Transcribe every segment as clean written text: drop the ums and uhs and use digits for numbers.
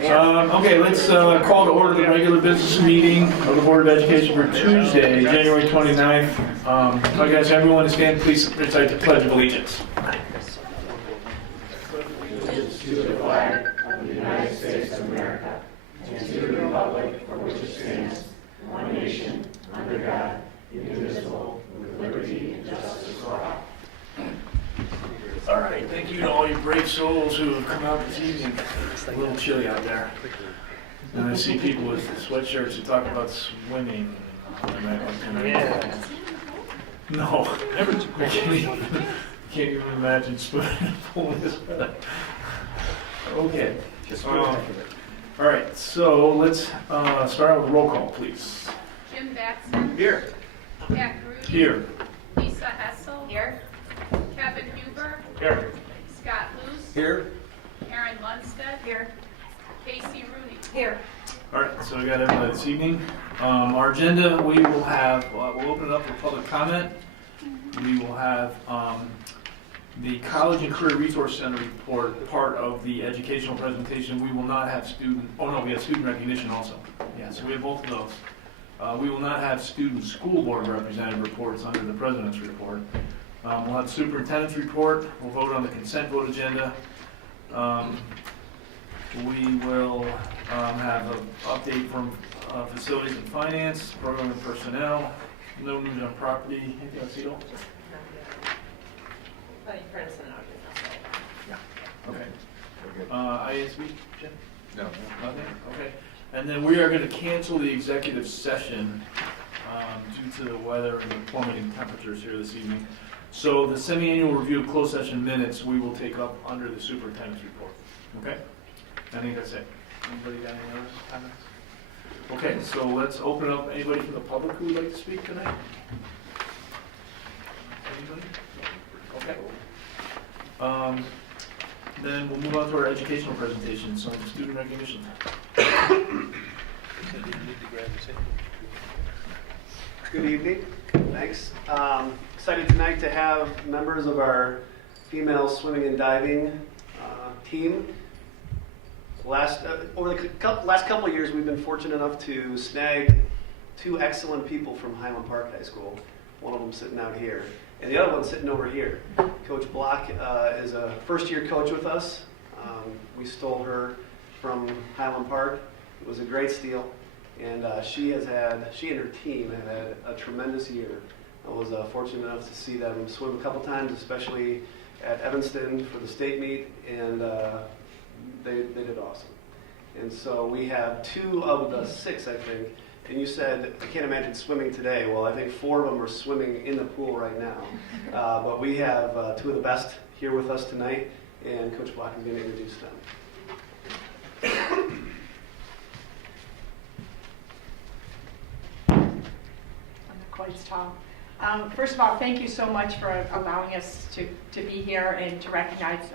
Okay, let's call to order the regular business meeting of the Board of Education for Tuesday, January 29th. I guess everyone to stand, please recite the Pledge of Allegiance. Allegiance to the flag of the United States of America and to the republic for which it stands, one nation, under God, indivisible, with liberty and justice for all. All right, thank you to all you brave souls who have come out this evening. It's a little chilly out there. And I see people with sweatshirts who talk about swimming. Yeah. No, never. I can't even imagine swimming in a pool in this weather. Okay. All right, so let's start with a roll call, please. Jim Batson. Here. Pat Grudy. Here. Lisa Hessel. Here. Kevin Huber. Here. Scott Luce. Here. Aaron Lundstedt. Here. Casey Rooney. Here. All right, so we got everybody this evening. Our agenda, we will have, we'll open it up for public comment. We will have the College and Career Resource Center report, part of the educational presentation. We will not have we have student recognition also. Yeah, so we have both of those. We will not have student school board representative reports under the president's report. We'll have the superintendent's report. We'll vote on the consent vote agenda. We will have an update from facilities and finance, program and personnel, no news on property. Anything else, Cito? Okay. ISB, Jim? No. Nothing? Okay. And then we are going to cancel the executive session due to the weather and the plummeting temperatures here this evening. So the semi-annual review of closed session minutes we will take up under the superintendent's report. Okay? I think that's it. Anybody got any other comments? Okay, so let's open up. Anybody from the public who would like to speak tonight? Anybody? Okay. Then we'll move on to our educational presentation, so student recognition. Good evening. Thanks. Excited tonight to have members of our female swimming and diving team. Over the last couple of years, we've been fortunate enough to snag two excellent people from Highland Park High School. One of them sitting out here, and the other one sitting over here. Coach Block is a first-year coach with us. We stole her from Highland Park. It was a great steal, and she and her team have had a tremendous year. I was fortunate enough to see them swim a couple times, especially at Evanston for the state meet, and they did awesome. And so we have 2 of the 6, I think. And you said, I can't imagine swimming today. Well, I think 4 of them are swimming in the pool right now. But we have 2 of the best here with us tonight, and Coach Block is going to introduce them. I'm not quite as tall. First of all, thank you so much for allowing us to be here and to recognize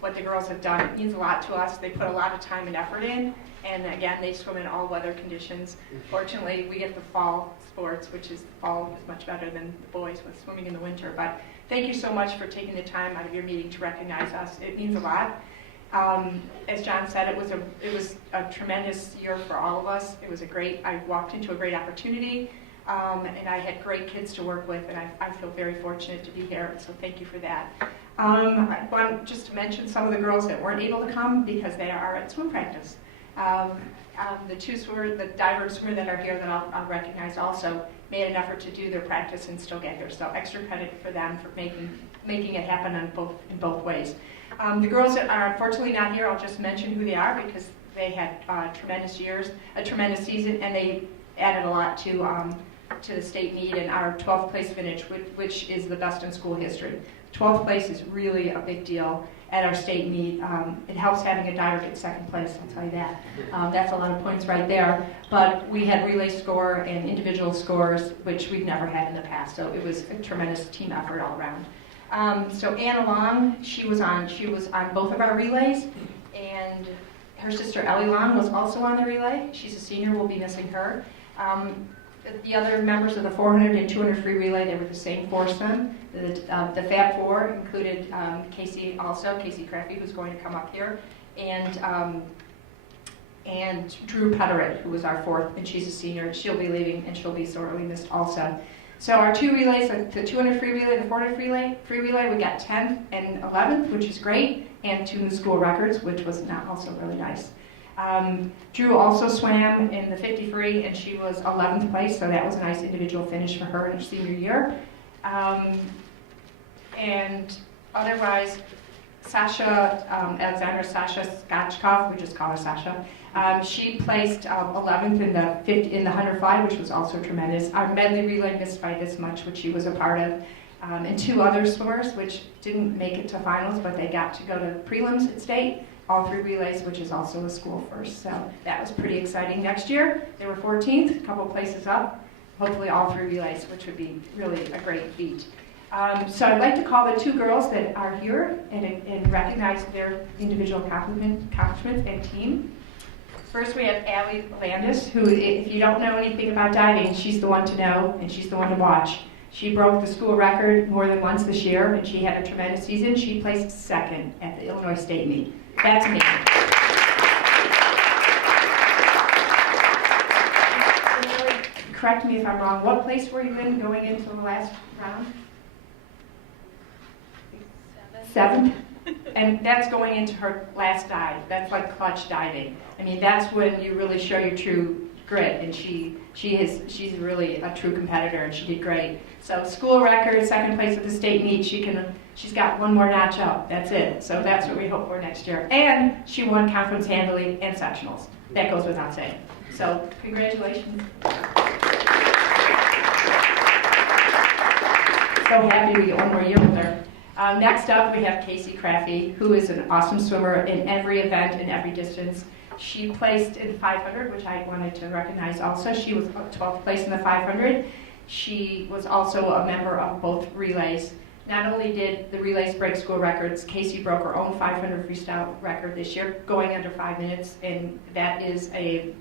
what the girls have done. It means a lot to us. They put a lot of time and effort in, and again, they swim in all weather conditions. Fortunately, we get the fall sports, which is the fall is much better than the boys with swimming in the winter. But thank you so much for taking the time out of your meeting to recognize us. It means a lot. As John said, it was a tremendous year for all of us. It was I walked into a great opportunity, and I had great kids to work with, and I feel very fortunate to be here, so thank you for that. I want just to mention some of the girls that weren't able to come because they are at swim practice. The diver and swimmer that are here that I'll recognize also made an effort to do their practice and still get here, so extra credit for them for making it happen in both ways. The girls that are unfortunately not here, I'll just mention who they are because they had tremendous season, and they added a lot to the state meet and our 12th place finish, which is the best in school history. 12th place is really a big deal at our state meet. It helps having a diver get second place, I'll tell you that. That's a lot of points right there. But we had relay score and individual scores, which we've never had in the past. So it was a tremendous team effort all around. So Anna Long, she was on both of our relays, and her sister Ellie Long was also on the relay. She's a senior, we'll be missing her. The other members of the 400 and 200 free relay, they were the same foursome. The Fab Four included Casey Crafty, who's going to come up here, and and Drew Petteritt, who was our fourth, and she's a senior. She'll be leaving, and she'll be sorely missed also. So our two relays, the 200 free relay, the 400 free relay, we got 10th and 11th, which is great, and 2 new school records, which was also really nice. Drew also swam in the 50 free, and she was 11th place, so that was a nice individual finish for her in her senior year. And otherwise, Alexandra Sasha Skachkov, we just call her Sasha, she placed 11th in the 100 fly, which was also tremendous. Our medley relay missed by this much, which she was a part of, and 2 other swimmers, which didn't make it to finals, but they got to go to prelims at state, all 3 relays, which is also a school first. So that was pretty exciting. Next year, they were 14th, a couple places up, hopefully all 3 relays, which would be really a great feat. So I'd like to call the 2 girls that are here and recognize their individual accomplishments and team. First, we have Allie Landis, who, if you don't know anything about diving, she's the one to know, and she's the one to watch. She broke the school record more than once this year, and she had a tremendous season. She placed 2nd at the Illinois State meet. That's me. Correct me if I'm wrong. What place were you in going into the last round? 7th? And that's going into her last dive. That's like clutch diving. I mean, that's when you really show your true grit, and she's really a true competitor, and she did great. So school record, 2nd place at the state meet. She's got 1 more notch up. That's it. So that's what we hope for next year. And she won conference handling and sectionals. That goes without saying. So congratulations. So happy we get 1 more year with her. Next up, we have Casey Craffey, who is an awesome swimmer in every event, in every distance. She placed in 500, which I wanted to recognize also. She was 12th place in the 500. She was also a member of both relays. Not only did the relays break school records, Casey broke her own 500 freestyle record this year, going under 5 minutes, and that is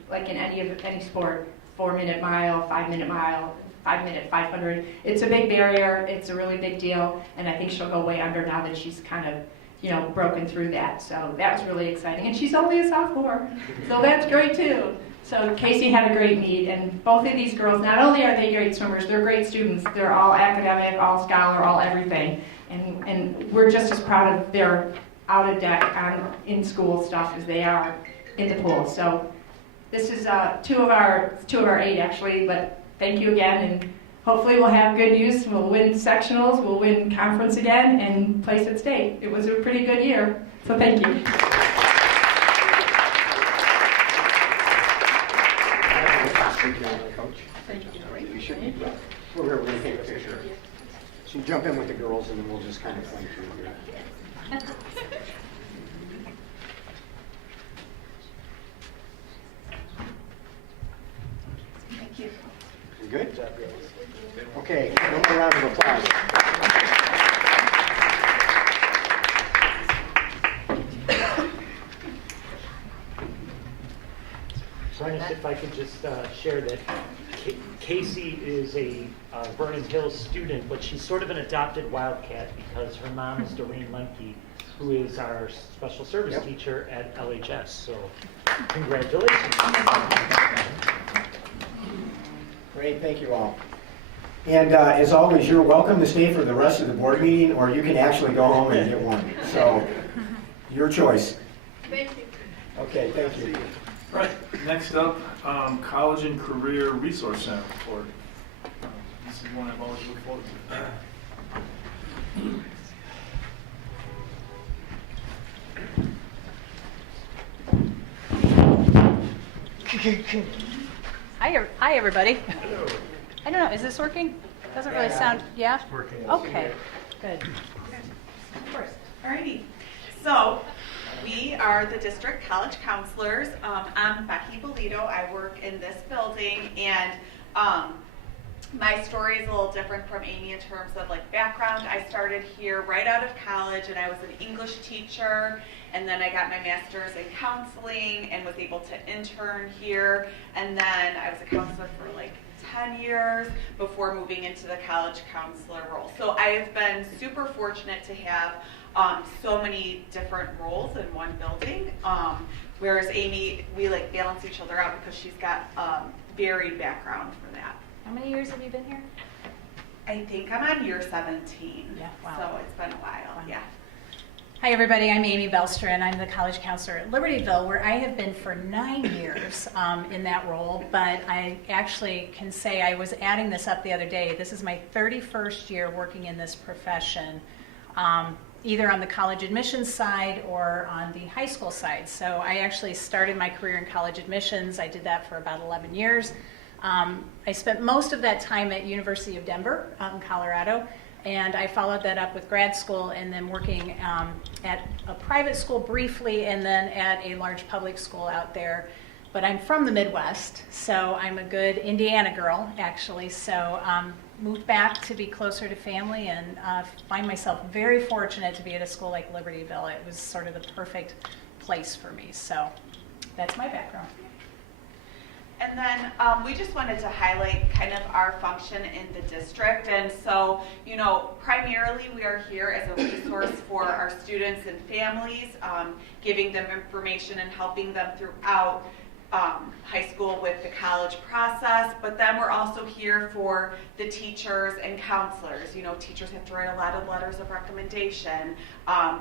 like in any sport, 4-minute mile, 5-minute mile, 5-minute 500. It's a big barrier. It's a really big deal, and I think she'll go way under now that she's kind of, broken through that. So that was really exciting, and she's only a sophomore, so that's great too. So Casey had a great meet, and both of these girls, not only are they great swimmers, they're great students. They're all academic, all scholar, all everything, and we're just as proud of their out of deck in school stuff as they are in the pool. So this is 2 of our 8 actually, but thank you again, and hopefully we'll have good news. We'll win sectionals, we'll win conference again, and place at state. It was a pretty good year, so thank you. Coach. Thank you. We're going to take a picture. So you jump in with the girls, and then we'll just kind of flank through here. Thank you. You good? Okay, one more round of applause. Ernest, if I could just share that Casey is a Vernon Hills student, but she's sort of an adopted wildcat because her mom is Doreen Lemke, who is our special service teacher at LHS. So congratulations. Great, thank you all. And as always, you're welcome to stay for the rest of the board meeting, or you can actually go home and get one. So, your choice. Thank you. Okay, thank you. Right, next up, College and Career Resource Center report. This is one I've always looked forward to. Hi, everybody. I don't know, is this working? Doesn't really sound, yeah? It's working. Okay, good. Of course. Alrighty. So, we are the district college counselors. I'm Becky Bolito. I work in this building, and my story is a little different from Amy in terms of background. I started here right out of college, and I was an English teacher, and then I got my master's in counseling and was able to intern here, and then I was a counselor for 10 years before moving into the college counselor role. So I have been super fortunate to have so many different roles in one building. whereas Amy, we like balance each other out because she's got varied background for that. How many years have you been here? I think I'm on year 17. Yeah, wow. So it's been a while, Wow. yeah. Hi, everybody. I'm Amy Belstra, and I'm the college counselor at Libertyville, where I have been for 9 years in that role. But I actually can say, I was adding this up the other day, this is my 31st year working in this profession, either on the college admissions side or on the high school side. So I actually started my career in college admissions. I did that for about 11 years. I spent most of that time at University of Denver out in Colorado, and I followed that up with grad school and then working at a private school briefly and then at a large public school out there. But I'm from the Midwest, so I'm a good Indiana girl, actually. So moved back to be closer to family and find myself very fortunate to be at a school like Libertyville. It was sort of the perfect place for me. So that's my background. And then we just wanted to highlight kind of our function in the district. And so, you know, primarily we are here as a resource for our students and families, giving them information and helping them throughout high school with the college process. But then we're also here for the teachers and counselors. You know, teachers have to write a lot of letters of recommendation.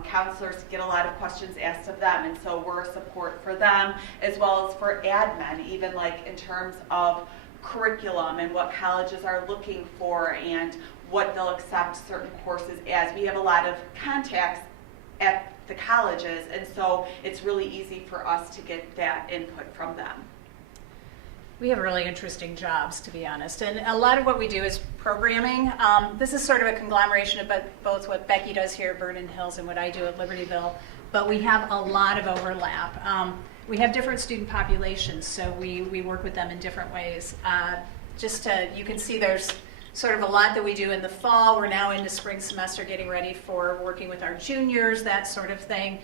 Counselors get a lot of questions asked of them, and so we're a support for them, as well as for admin, even like in terms of curriculum and what colleges are looking for and what they'll accept certain courses as. We have a lot of contacts at the colleges, and so it's really easy for us to get that input from them. We have really interesting jobs, to be honest, and a lot of what we do is programming. This is sort of a conglomeration of both what Becky does here at Vernon Hills and what I do at Libertyville, but we have a lot of overlap. We have different student populations, so we work with them in different ways. You can see there's sort of a lot that we do in the fall. We're now into spring semester, getting ready for working with our juniors, that sort of thing.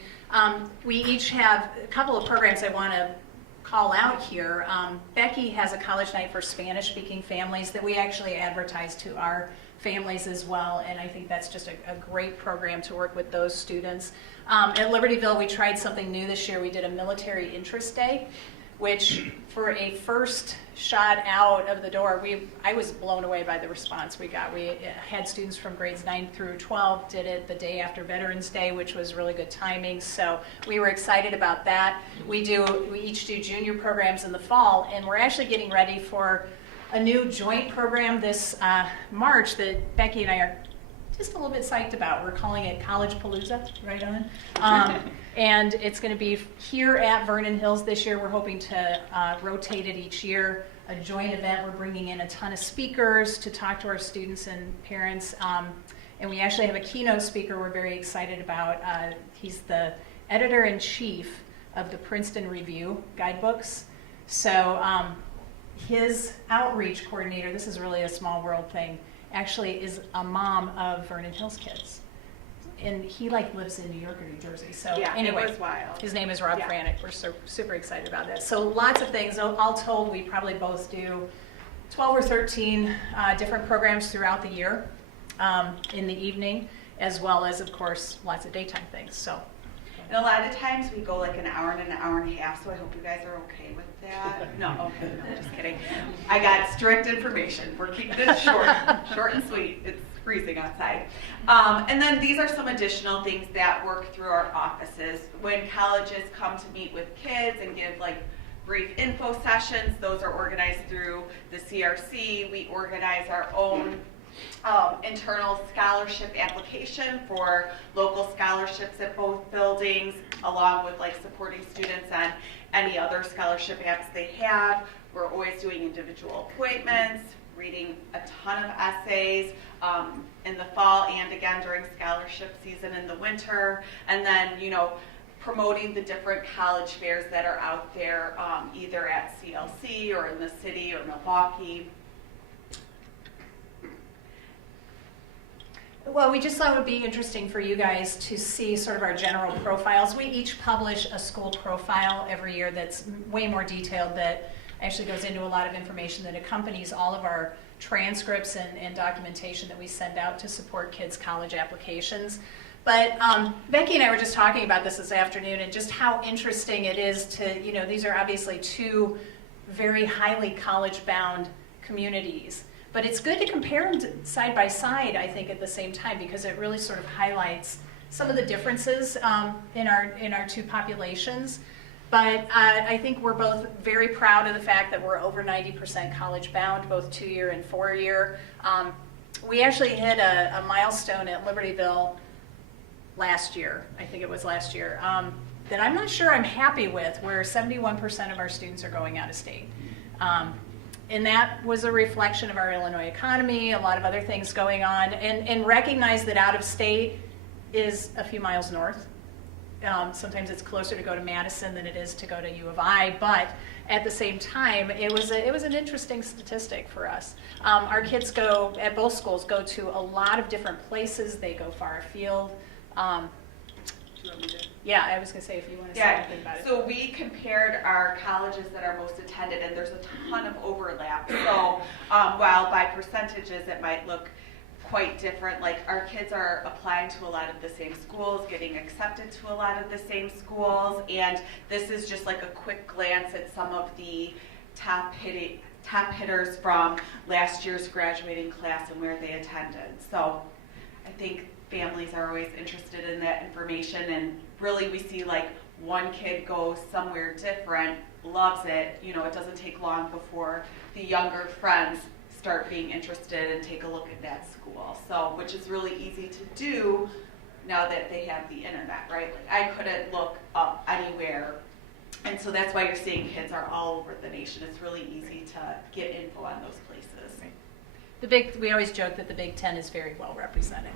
We each have a couple of programs I want to call out here. Becky has a college night for Spanish-speaking families that we actually advertise to our families as well, and I think that's just a great program to work with those students. At Libertyville, we tried something new this year. We did a military interest day, which for a first shot out of the door, I was blown away by the response we got. We had students from grades 9 through 12 did it the day after Veterans Day, which was really good timing. So we were excited about that. We each do junior programs in the fall, and we're actually getting ready for a new joint program this March that Becky and I are just a little bit psyched about. We're calling it College Palooza, right on. And it's going to be here at Vernon Hills this year. We're hoping to rotate it each year, a joint event. We're bringing in a ton of speakers to talk to our students and parents. And we actually have a keynote speaker we're very excited about. He's the editor-in-chief of the Princeton Review guidebooks. So his outreach coordinator, this is really a small world thing, actually is a mom of Vernon Hills kids. And he lives in New York or New Jersey. So Yeah, anyway, it was wild. his name is Rob Yeah. Franick. We're super excited about that. So lots of things. All told, we probably both do 12 or 13 different programs throughout the year in the evening, as well as, of course, lots of daytime things. So. And a lot of times we go like an hour and a half, so I hope you guys are okay with that. No, okay, no, just kidding. I got strict information. We're keeping it short and sweet. It's freezing outside. And then these are some additional things that work through our offices. When colleges come to meet with kids and give like brief info sessions, those are organized through the CRC. We organize our own internal scholarship application for local scholarships at both buildings, along with like supporting students on any other scholarship apps they have. We're always doing individual appointments, reading a ton of essays in the fall and again during scholarship season in the winter, and then promoting the different college fairs that are out there, either at CLC or in the city or Milwaukee. Well, we just thought it would be interesting for you guys to see sort of our general profiles. We each publish a school profile every year that's way more detailed, that actually goes into a lot of information that accompanies all of our transcripts and documentation that we send out to support kids' college applications. But Becky and I were just talking about this afternoon, and just how interesting it is to, these are obviously two very highly college-bound communities. But it's good to compare them side by side, I think, at the same time, because it really sort of highlights some of the differences in our two populations. But I think we're both very proud of the fact that we're over 90% college-bound, both 2-year and 4-year. We actually hit a milestone at Libertyville last year, I think it was last year, that I'm not sure I'm happy with, where 71% of our students are going out of state. And that was a reflection of our Illinois economy, a lot of other things going on, and recognize that out of state is a few miles north. Sometimes it's closer to go to Madison than it is to go to U of I, but at the same time, it was an interesting statistic for us. Our kids at both schools go to a lot of different places. They go far afield. Yeah, I was going to say if you want to say anything about it. So we compared our colleges that are most attended, and there's a ton of overlap. So while by percentages it might look quite different, like our kids are applying to a lot of the same schools, getting accepted to a lot of the same schools, and this is just like a quick glance at some of the top hitters from last year's graduating class and where they attended. So I think families are always interested in that information, and really we see like one kid goes somewhere different, loves it, it doesn't take long before the younger friends start being interested and take a look at that school. So, which is really easy to do now that they have the internet, right? Like I couldn't look up anywhere, and so that's why you're seeing kids are all over the nation. It's really easy to get info on those places. Right. We always joke that the Big Ten is very well represented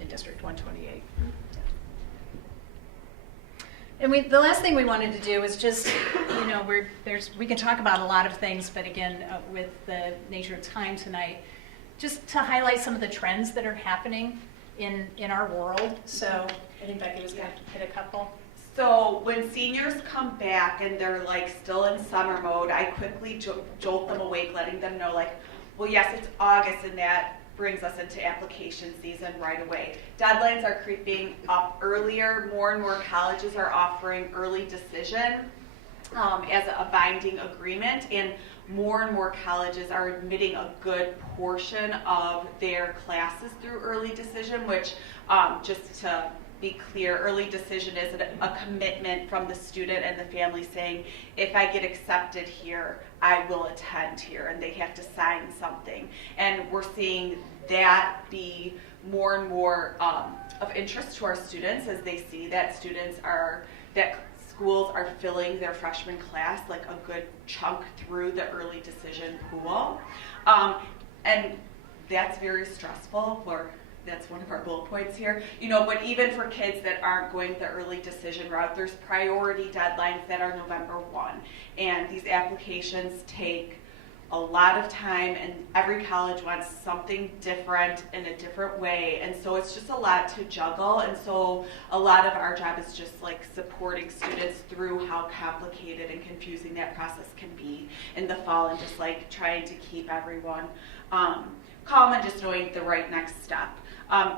in District 128. And the last thing we wanted to do is just, we can talk about a lot of things, but again, with the nature of time tonight, just to highlight some of the trends that are happening in our world. So I think Becky was going to hit a couple. So when seniors come back and they're like still in summer mode, I quickly jolt them awake, letting them know like, well, yes, it's August, and that brings us into application season right away. Deadlines are creeping up earlier. More and more colleges are offering early decision as a binding agreement, and more colleges are admitting a good portion of their classes through early decision, which just to be clear, early decision is a commitment from the student and the family saying, if I get accepted here, I will attend here, and they have to sign something. And we're seeing that be more and more of interest to our students as they see that schools are filling their freshman class like a good chunk through the early decision pool. And that's very stressful. That's one of our bullet points here. But even for kids that aren't going the early decision route, there's priority deadlines that are November 1. And these applications take a lot of time, and every college wants something different in a different way. And so it's just a lot to juggle. And so a lot of our job is just like supporting students through how complicated and confusing that process can be in the fall, and just like trying to keep everyone calm and just knowing the right next step.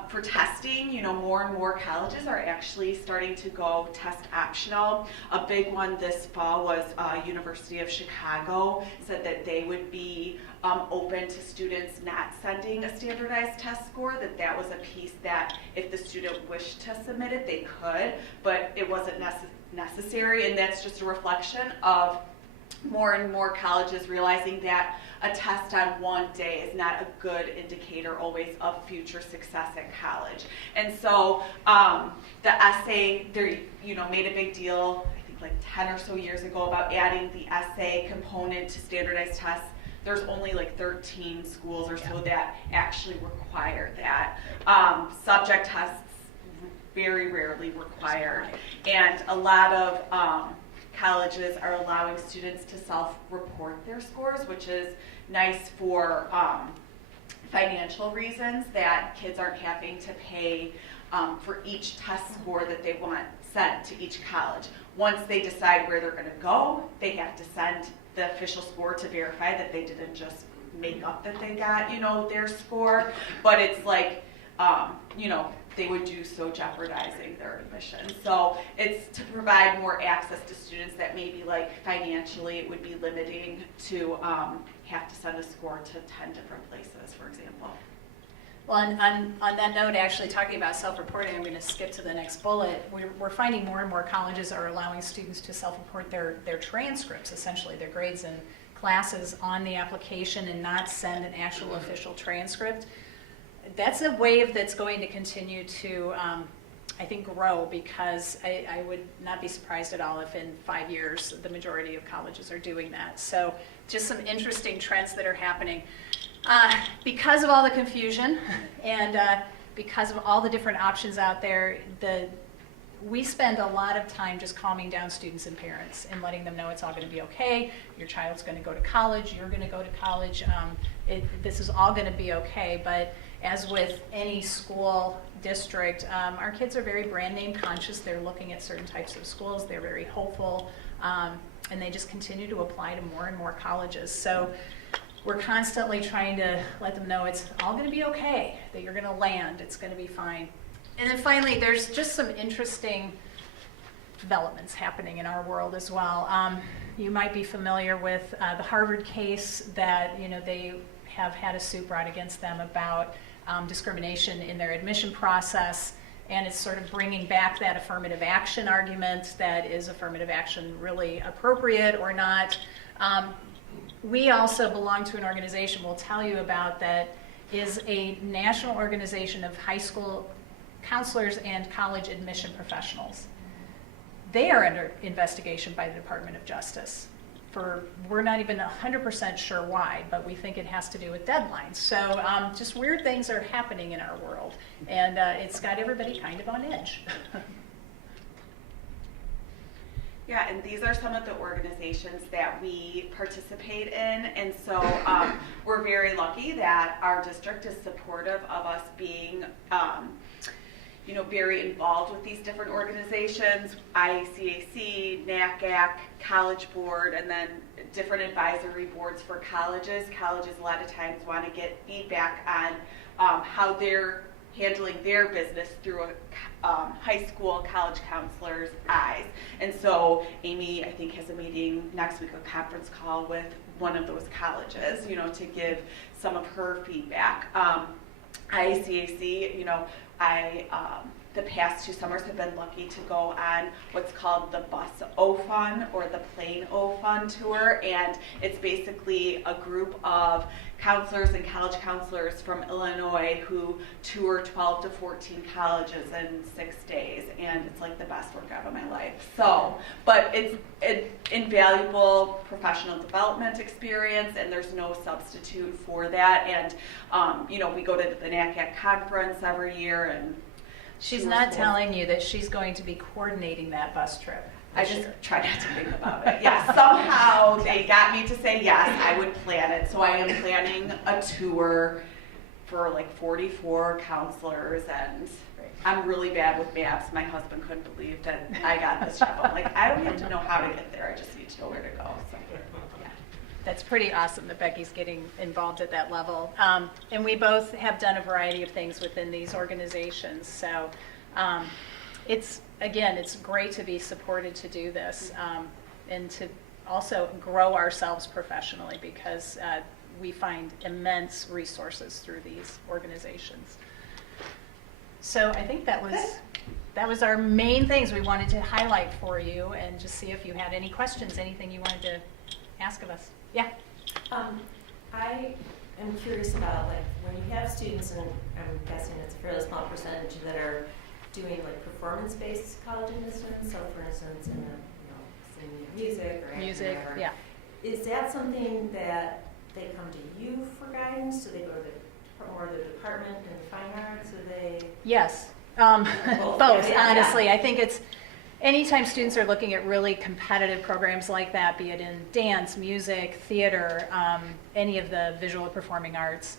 For testing, more and more colleges are actually starting to go test optional. A big one this fall was University of Chicago said that they would be open to students not sending a standardized test score, that was a piece that if the student wished to submit it, they could, but it wasn't necessary, and that's just a reflection of more and more colleges realizing that a test on one day is not a good indicator always of future success at college. And so the essay, made a big deal, I think like 10 or so years ago, about adding the essay component to standardized tests. There's only like 13 schools or so that actually require that. Subject tests very rarely required. And a lot of colleges are allowing students to self-report their scores, which is nice for financial reasons, that kids aren't having to pay for each test score that they want sent to each college. Once they decide where they're going to go, they have to send the official score to verify that they didn't just make up that they got, their score. But it's like they would do so jeopardizing their admission. So it's to provide more access to students that maybe like financially it would be limiting to have to send a score to 10 different places, for example. Well, on that note, actually talking about self-reporting, I'm going to skip to the next bullet. We're finding more and more colleges are allowing students to self-report their transcripts, essentially their grades and classes on the application and not send an actual official transcript. That's a wave that's going to continue to, I think, grow, because I would not be surprised at all if in 5 years the majority of colleges are doing that. So just some interesting trends that are happening. Because of all the confusion and because of all the different options out there, we spend a lot of time just calming down students and parents and letting them know it's all going to be okay. Your child's going to go to college. You're going to go to college. This is all going to be okay. But as with any school district, our kids are very brand name conscious. They're looking at certain types of schools. They're very hopeful. And they just continue to apply to more and more colleges. So we're constantly trying to let them know it's all going to be okay, that you're going to land, it's going to be fine. And then finally, there's just some interesting developments happening in our world as well. You might be familiar with the Harvard case that they have had a suit brought against them about discrimination in their admission process, and it's sort of bringing back that affirmative action argument, that is affirmative action really appropriate or not. We also belong to an organization we'll tell you about that is a national organization of high school counselors and college admission professionals. They are under investigation by the Department of Justice. We're not even 100% sure why, but we think it has to do with deadlines. So just weird things are happening in our world, and it's got everybody kind of on edge. Yeah, and these are some of the organizations that we participate in, and so we're very lucky that our district is supportive of us being very involved with these different organizations, IACAC, NACAC, College Board, and then different advisory boards for colleges. Colleges a lot of times want to get feedback on how they're handling their business through a high school college counselor's eyes. And so Amy, I think, has a meeting next week, a conference call with one of those colleges, to give some of her feedback. IACAC, the past 2 summers have been lucky to go on what's called the Bus O-Fun or the Plane O-Fun tour, and it's basically a group of counselors and college counselors from Illinois who tour 12 to 14 colleges in 6 days, and it's like the best workout of my life. So, but it's an invaluable professional development experience, and there's no substitute for that. And we go to the NACAC conference every year, and she's not telling you that she's going to be coordinating that bus trip. I just try not to think about it. Yeah, somehow they got me to say yes, I would plan it. So I am planning a tour for like 44 counselors, and I'm really bad with maps. My husband couldn't believe that I got this job. I'm like, I don't have to know how to get there. I just need to know where to go. So, yeah. That's pretty awesome that Becky's getting involved at that level. And we both have done a variety of things within these organizations. So it's great to be supported to do this and to also grow ourselves professionally, because we find immense resources through these organizations. So I think that was our main things we wanted to highlight for you, and just see if you had any questions, anything you wanted to ask of us. Yeah. I am curious about, like, when you have students, and I'm guessing it's a fairly small percentage, that are doing like performance-based college admissions. So, for instance, in singing music or acting, music, whatever, yeah. Is that something that they come to you for guidance? Do they go to the department in fine arts? Do they? Yes, Both, honestly. yeah. I think it's anytime students are looking at really competitive programs like that, be it in dance, music, theater, any of the visual or performing arts,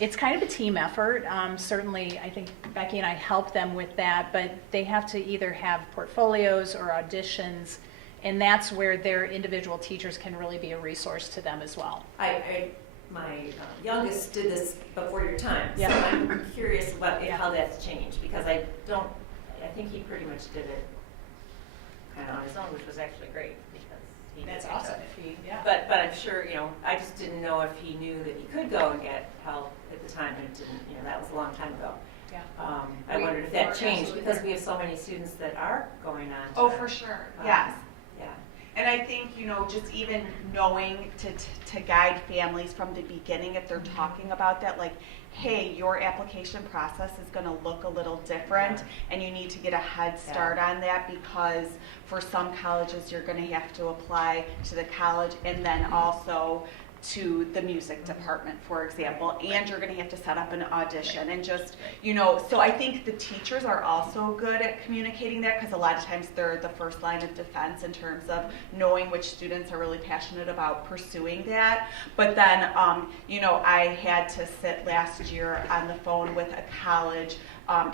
it's kind of a team effort. Certainly, I think Becky and I help them with that, but they have to either have portfolios or auditions, and that's where their individual teachers can really be a resource to them as well. I my youngest did this before your time. Yeah. So I'm curious Yeah. how that's changed, because I think he pretty much did it kind of on his own, which was actually great because he That's did awesome. it. If he, yeah. But I'm sure, I just didn't know if he knew that he could go and get help at the time, and it didn't, that was a long time ago. Yeah. I We- wondered if that we're changed absolutely because there. we have so many students that are going on. Oh, to, for sure. um, Yes. Yeah. And I think, just even knowing to guide families from the beginning, if they're talking about that, like, hey, your application process is going to look a little different, Yeah. and you need to get a head start on that, because for some colleges you're going to have to apply to the college and then also to the music department, for example, and you're going to have to set up an audition and just, so I think the teachers are also good at communicating that, because a lot of times they're the first line of defense in terms of knowing which students are really passionate about pursuing that. But then, I had to sit last year on the phone with a college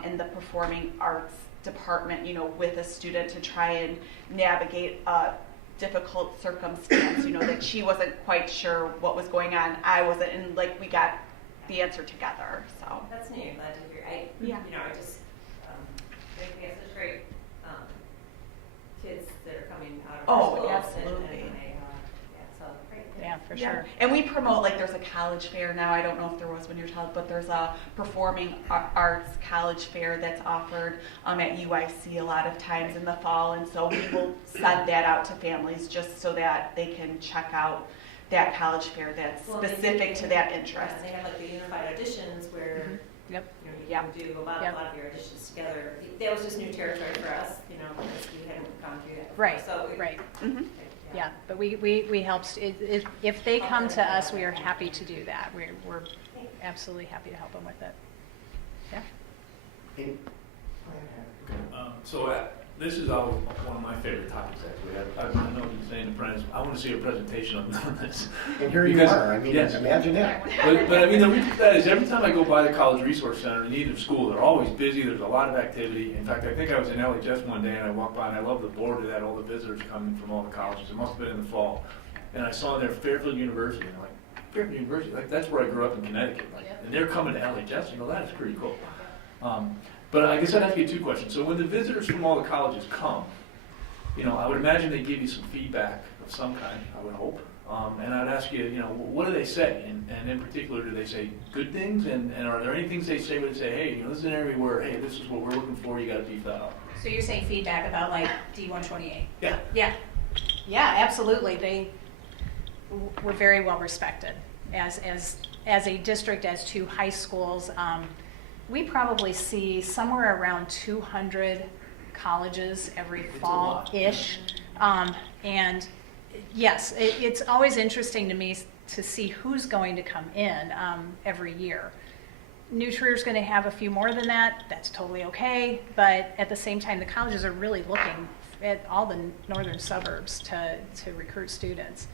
in the performing arts department, with a student to try and navigate a difficult circumstance, that she wasn't quite sure what was going on. I wasn't, and we got the answer together. So That's neat. I'm glad to hear. I just think we have such great kids that are coming out of Oh, our schools. absolutely. And so great. Yeah, for sure. And we promote, there's a college fair now. I don't know if there was when you were child, but there's a performing arts college fair that's offered at UIC a lot of times in the fall. And so we will send that out to families just so that they can check out that college fair that's specific to that interest. They have the unified auditions where Yep. you can do a lot of your auditions together. That was just new territory for us, because we hadn't gone through that before. Right. So Right. Mhm. Yeah, but we help, if they come to us, we are happy to do that. We're absolutely happy to help them with it. Yeah. This is always one of my favorite topics, actually. I know you're saying, Brent, I want to see a presentation on this. And here you Because- are. I mean, yes. imagine that. But I mean, the reason for that is every time I go by the College Resource Center in either school, they're always busy. There's a lot of activity. In fact, I think I was in LHS one day and I walked by and I love the board that had all the visitors coming from all the colleges. It must have been in the fall. And I saw there Fairfield University. And I'm like, Fairfield University? That's where I grew up in Connecticut. And they're coming to LHS. That is pretty cool. But I guess I'd have to get two questions. So when the visitors from all the colleges come, I would imagine they give you some feedback of some kind, I would hope. And I'd ask you, what do they say? And in particular, do they say good things? And are there any things they say where they say, hey, this is an area where, hey, this is what we're looking for, you got to beef that up? So you're saying feedback about D128? Yeah. Yeah. Yeah, absolutely. We're very well respected as a district, as two high schools. We probably see somewhere around 200 colleges every fall-ish. And yes, it's always interesting to me to see who's going to come in every year. New Trier's going to have a few more than that. That's totally okay. But at the same time, the colleges are really looking at all the northern suburbs to recruit students.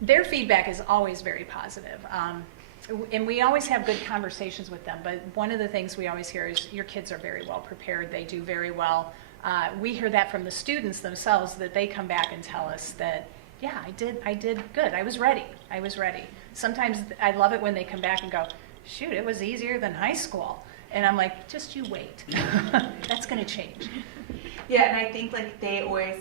Their feedback is always very positive. And we always have good conversations with them, but one of the things we always hear is your kids are very well prepared, they do very well. We hear that from the students themselves, that they come back and tell us that, yeah, I did good, I was ready. Sometimes I love it when they come back and go, shoot, it was easier than high school. And I'm like, just you wait, that's gonna change. Yeah, and I think they always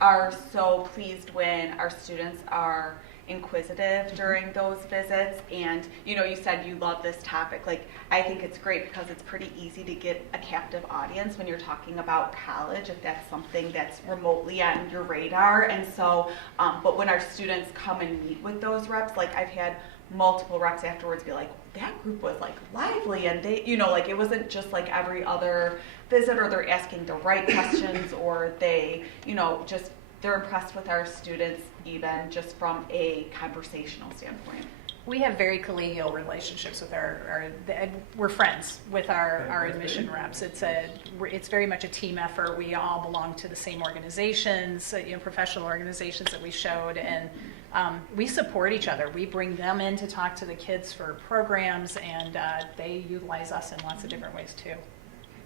are so pleased when our students are inquisitive during those visits. And you said you love this topic. I think it's great because it's pretty easy to get a captive audience when you're talking about college, if that's something that's remotely on your radar. And so but when our students come and meet with those reps, I've had multiple reps afterwards be like, that group was lively, and they it wasn't just every other visit, or they're asking the right questions, or they just they're impressed with our students, even just from a conversational standpoint. We have very collegial relationships with we're friends with our admission reps. It's very much a team effort. We all belong to the same organizations, professional organizations that we showed, and we support each other. We bring them in to talk to the kids for programs, and they utilize us in lots of different ways too.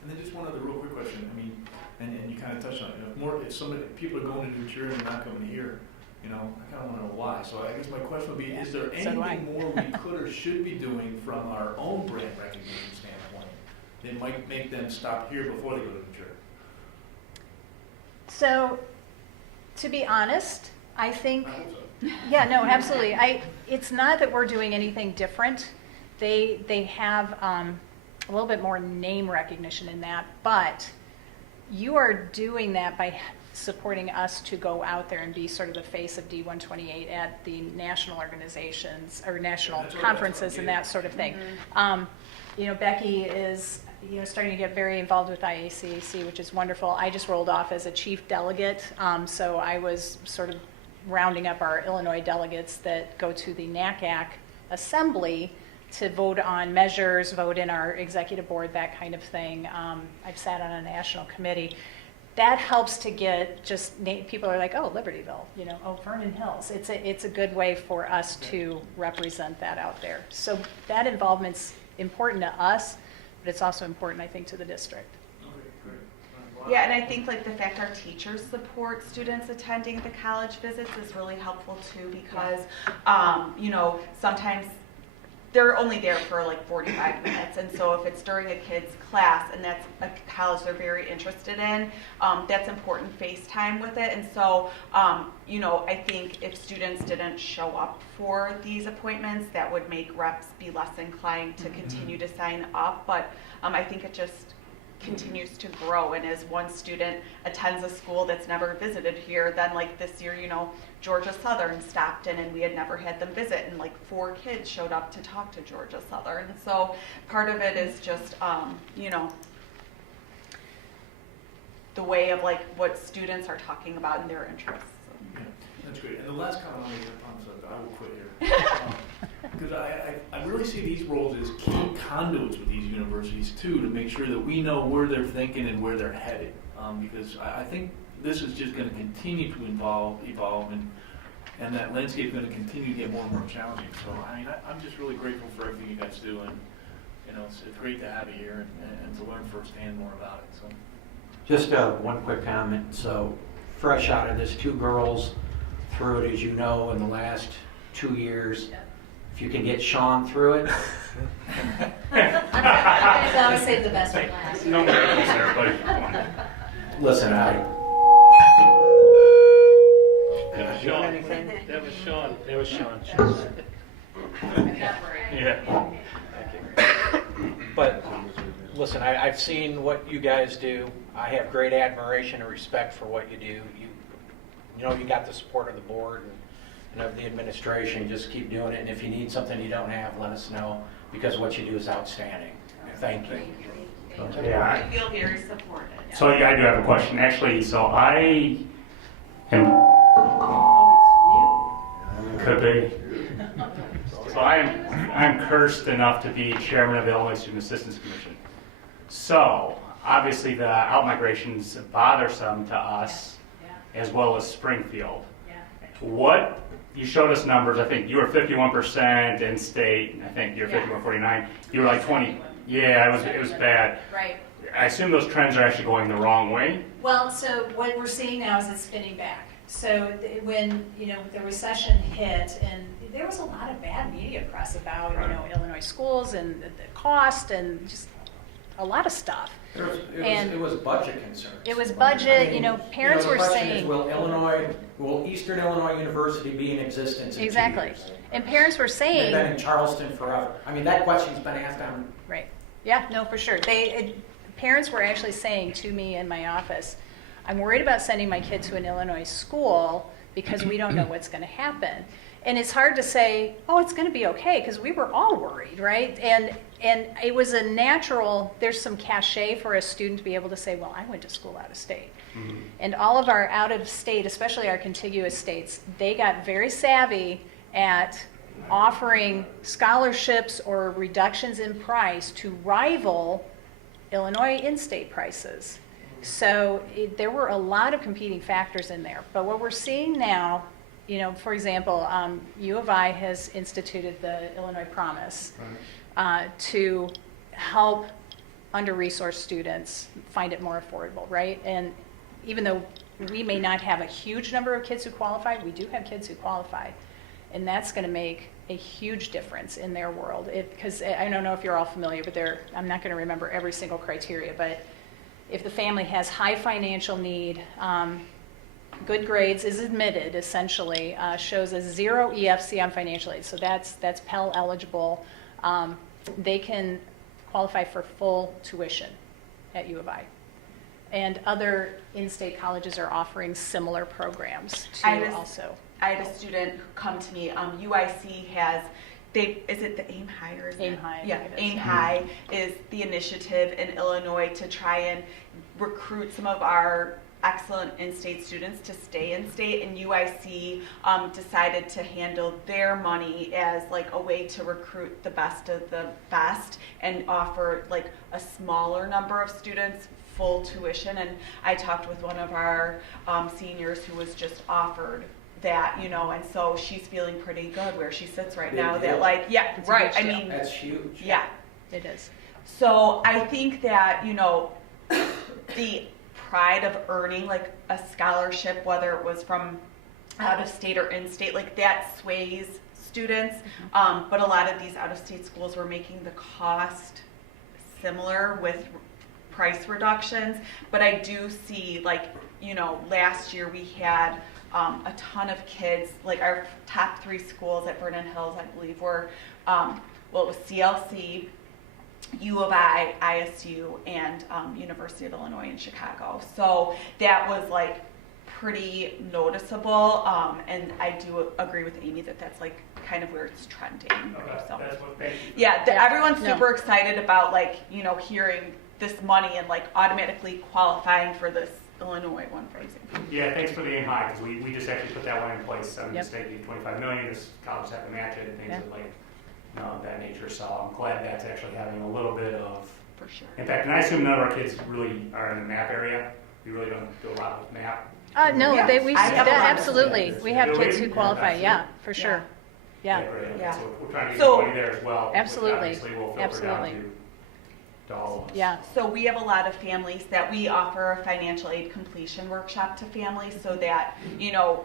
And then just one other real quick question. I mean, and you kind of touched on it. If people are going to New Trier and not coming here, you know, I kind of want to know why. So I guess my question would be, is there So do I. anything more we could or should be doing from our own brand recognition standpoint that might make them stop here before they go to New Jersey? So, to be honest, I think, I hope so. yeah, no, absolutely. It's not that we're doing anything different. They have a little bit more name recognition in that, but you are doing that by supporting us to go out there and be sort of the face of D128 at the national organizations or national That's what- conferences and that sort of thing. You know, Becky is, you know, starting to get very involved with IACAC, which is wonderful. I just rolled off as a chief delegate, so I was sort of rounding up our Illinois delegates that go to the NACAC assembly to vote on measures, vote in our executive board, that kind of thing. I've sat on a national committee. That helps to get just, people are like, oh, Libertyville, you know, oh, Vernon Hills. It's a good way for us to represent that out there. So that involvement's important to us, but it's also important, I think, to the district. Okay, great. Yeah, and I think like the fact our teachers support students attending the college visits is really helpful too, because you know, sometimes they're only there for like 45 minutes, and so if it's during a kid's class and that's a college they're very interested in, that's important face time with it. And so you know, I think if students didn't show up for these appointments, that would make reps be less inclined to continue to sign up. But I think it just continues to grow, and as one student attends a school that's never visited here, then like this year, you know, Georgia Southern stopped in and we had never had them visit, and like 4 kids showed up to talk to Georgia Southern. And so part of it is just you know, the way of like what students are talking about and their interests. Yeah, that's great. And the last comment I'll make, I promise I will quit here. Because I really see these roles as key conduits with these universities too, to make sure that we know where they're thinking and where they're headed. Because I think this is just going to continue to evolve, and that landscape is going to continue to get more and more challenging. So I mean, I'm just really grateful for everything you guys do, and you know, it's great to have you here and to learn firsthand more about it. So. Just one quick comment. So, fresh out of this, 2 girls through it, as you know, in the last 2 years. If you can get Sean through it. I always save the best for last. No miracles there, buddy. Listen, That was Sean. That was Sean. That was Sean. Yeah. But listen, I've seen what you guys do. I have great admiration and respect for what you do. You know, you got the support of the board and of the administration. Just keep doing it. And if you need something you don't have, let us know, because what you do is outstanding. Thank you. Yeah. I feel very supported. So yeah, I do have a question. Actually, so I am. Could be. So I'm cursed enough to be chairman of the Illinois Student Assistance Commission. So obviously the out-migration is bothersome to us, as well as Springfield. What, you showed us numbers, I think you were 51% in state, I think you're 51.49. You were like 20. Yeah, it was bad. Right. I assume those trends are actually going the wrong way. Well, so what we're seeing now is it's spinning back. So when, you know, the recession hit, and there was a lot of bad media press about, you know, Illinois schools and the cost and just a lot of stuff. It was budget concern. It was budget, you know, parents were saying. Will Eastern Illinois University be in existence in 2 Exactly. years? And parents were saying. They've been in Charleston forever. I mean, that question's been asked on. Right. Yeah, no, for sure. Parents were actually saying to me in my office, I'm worried about sending my kid to an Illinois school because we don't know what's going to happen. And it's hard to say, oh, it's going to be okay, because we were all worried, right? And it was a natural, there's some cachet for a student to be able to say, well, I went to school out of state. Mm-hmm. And all of our out of state, especially our contiguous states, they got very savvy at offering scholarships or reductions in price to rival Illinois in-state prices. So there were a lot of competing factors in there. But what we're seeing now, you know, for example, U of I has instituted the Illinois Promise to help under-resourced students find it more affordable, right? And even though we may not have a huge number of kids who qualify. We do have kids who qualify, and that's going to make a huge difference in their world. Because I don't know if you're all familiar, but I'm not going to remember every single criteria, but if the family has high financial need, good grades, is admitted, essentially, shows a 0 EFC on financial aid, so that's Pell eligible, they can qualify for full tuition at U of I. And other in-state colleges are offering similar programs too also. I had a student come to me, UIC has, is it the AIM High or is AIM it? High. Yeah, AIM High is the initiative in Illinois to try and recruit some of our excellent in-state students to stay in-state, and UIC decided to handle their money as like a way to recruit the best of the best and offer like a smaller number of students full tuition. And I talked with one of our seniors who was just offered that, you know, and so she's feeling pretty good where she sits right now. That like, yeah, It's a right. huge I deal. mean, That's huge. yeah. It is. So I think that, you know, the pride of earning like a scholarship, whether it was from out of state or in state, like that sways students. But a lot of these out of state schools were making the cost similar with price reductions. But I do see, like, you know, last year we had a ton of kids, like our top 3 schools at Vernon Hills, I believe, were, well, it was CLC, U of I, ISU, and University of Illinois in Chicago. So that was like pretty noticeable, and I do agree with Amy that that's like kind of where it's trending. Okay, So that's what, thank you. yeah, Yeah. everyone's No. super excited about like, you know, hearing this money and like automatically qualifying for this Illinois one, for example. Yeah, thanks for the aim high, because we just actually put that one in place. The Yep. state gave $25 million, this college had to match it, and things Yeah. of like, of that nature. So I'm glad that's actually having a little bit of For sure. impact. And I assume none of our kids really are in the map area. We really don't do a lot with map. No, Yeah. we I have a lot of absolutely. students. We have Do kids we? who qualify. Yeah. Yeah, for sure. Yeah. Great. Yeah. So we're trying to get So- money there as well. which Absolutely. Obviously will filter Absolutely. down to all of us. Yeah. So we have a lot of families that we offer a financial aid completion workshop to families so that, you know,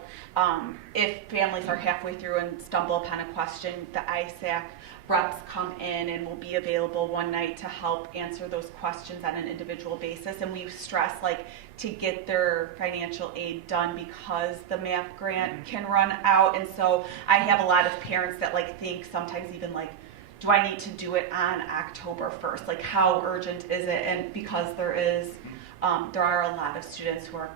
if families are halfway through and stumble upon a question, the ISAC reps come in and will be available one night to help answer those questions on an individual basis. And we stress like to get their financial aid done because the MAP grant can run out. And so I have a lot of parents that like think sometimes even like, do I need to do it on October 1st? Like, how urgent is it? And because there are a lot of students who are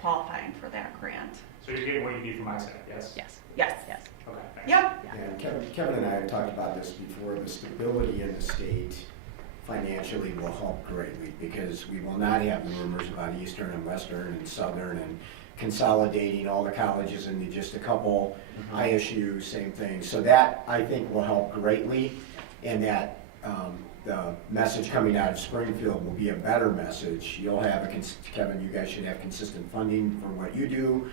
qualifying for that grant. So you're getting what you need from ISAC, yes? Yes. Yes. Yes. Okay, thanks. Yep. And Kevin and I have talked about this before. The stability in the state financially will help greatly because we will not have the rumors about Eastern and Western and Southern and consolidating all the colleges into just a couple. ISU, same thing. So that, I think, will help greatly, and that the message coming out of Springfield will be a better message. You'll have, Kevin, you guys should have consistent funding for what you do,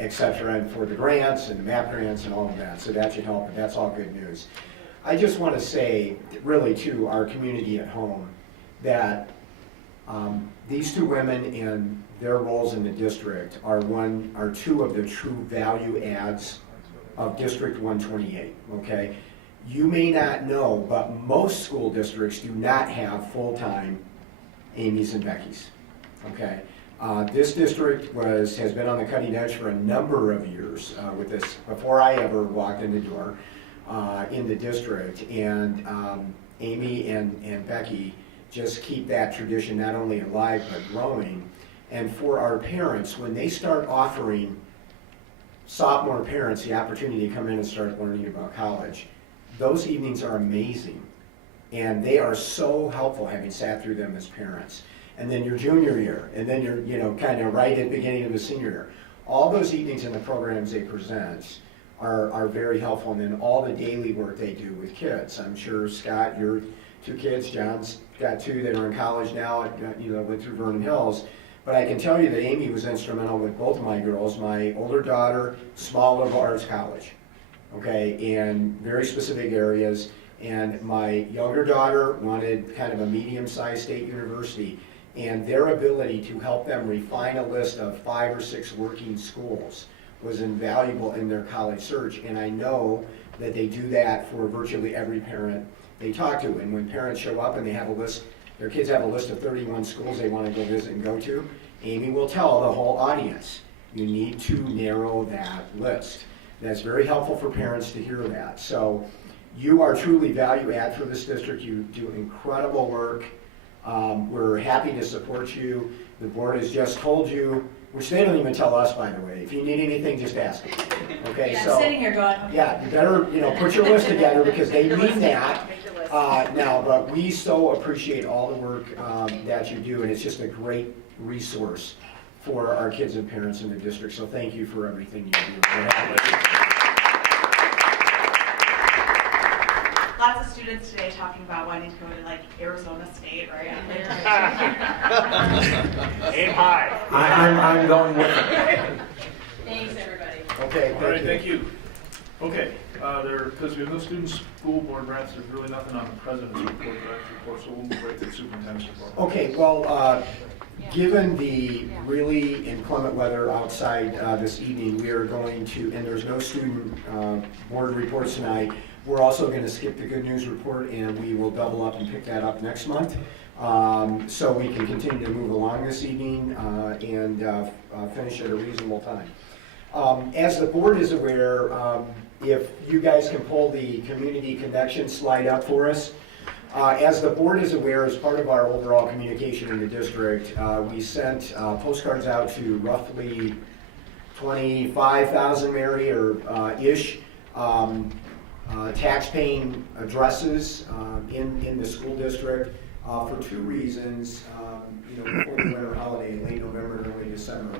et cetera, and for the grants and the MAP grants and all of that. So that should help, and that's all good news. I just want to say, really, to our community at home, that these 2 women and their roles in the district are two of the true value adds of District 128, okay? You may not know, but most school districts do not have full-time Amy's and Becky's, okay? This district has been on the cutting edge for a number of years with this, before I ever walked in the door in the district, and Amy and Becky just keep that tradition not only alive but growing. And for our parents, when they start offering sophomore parents the opportunity to come in and start learning about college, those evenings are amazing. And they are so helpful having sat through them as parents. And then your junior year, and then you're, kind of right at the beginning of the senior year. All those evenings and the programs they present are very helpful. And then all the daily work they do with kids. I'm sure, Scott, your 2 kids, John's got 2 that are in college now, went through Vernon Hills. But I can tell you that Amy was instrumental with both of my girls. My older daughter, small liberal arts college, okay, in very specific areas. And my younger daughter wanted kind of a medium-sized state university. And their ability to help them refine a list of 5 or 6 working schools was invaluable in their college search. And I know that they do that for virtually every parent they talk to. And when parents show up and they have a list, their kids have a list of 31 schools they want to go visit and go to, Amy will tell the whole audience, you need to narrow that list. That's very helpful for parents to hear that. So you are truly value add for this district. You do incredible work. We're happy to support you. The board has just told you, which they don't even tell us, by the way. If you need anything, just ask them. Okay, Yeah, so I'm sitting here going, okay. yeah, you better put your list together because they mean that. Now, but we so appreciate all the work that you do, and it's just a great resource for our kids and parents in the district. So thank you for everything you do. Lots of students today talking about wanting to go to like Arizona State, right? Aim high. I'm going with it. Thanks, everybody. Okay, All right, thank you. Okay, because we have no student school board reps, there's really nothing on the president's report, director's report, so we'll move right to the superintendent's report. Okay, well, given the really inclement weather outside this evening, we are going to, and there's no student board reports tonight, we're also going to skip the good news report and we will double up and pick that up next month. So we can continue to move along this evening and finish at a reasonable time. As the board is aware, if you guys can pull the community connection slide up for us. As the board is aware, as part of our overall communication in the district, we sent postcards out to roughly 25,000, Mary, or ish, tax-paying addresses in the school district for 2 reasons. Before the winter holiday, late November and early December.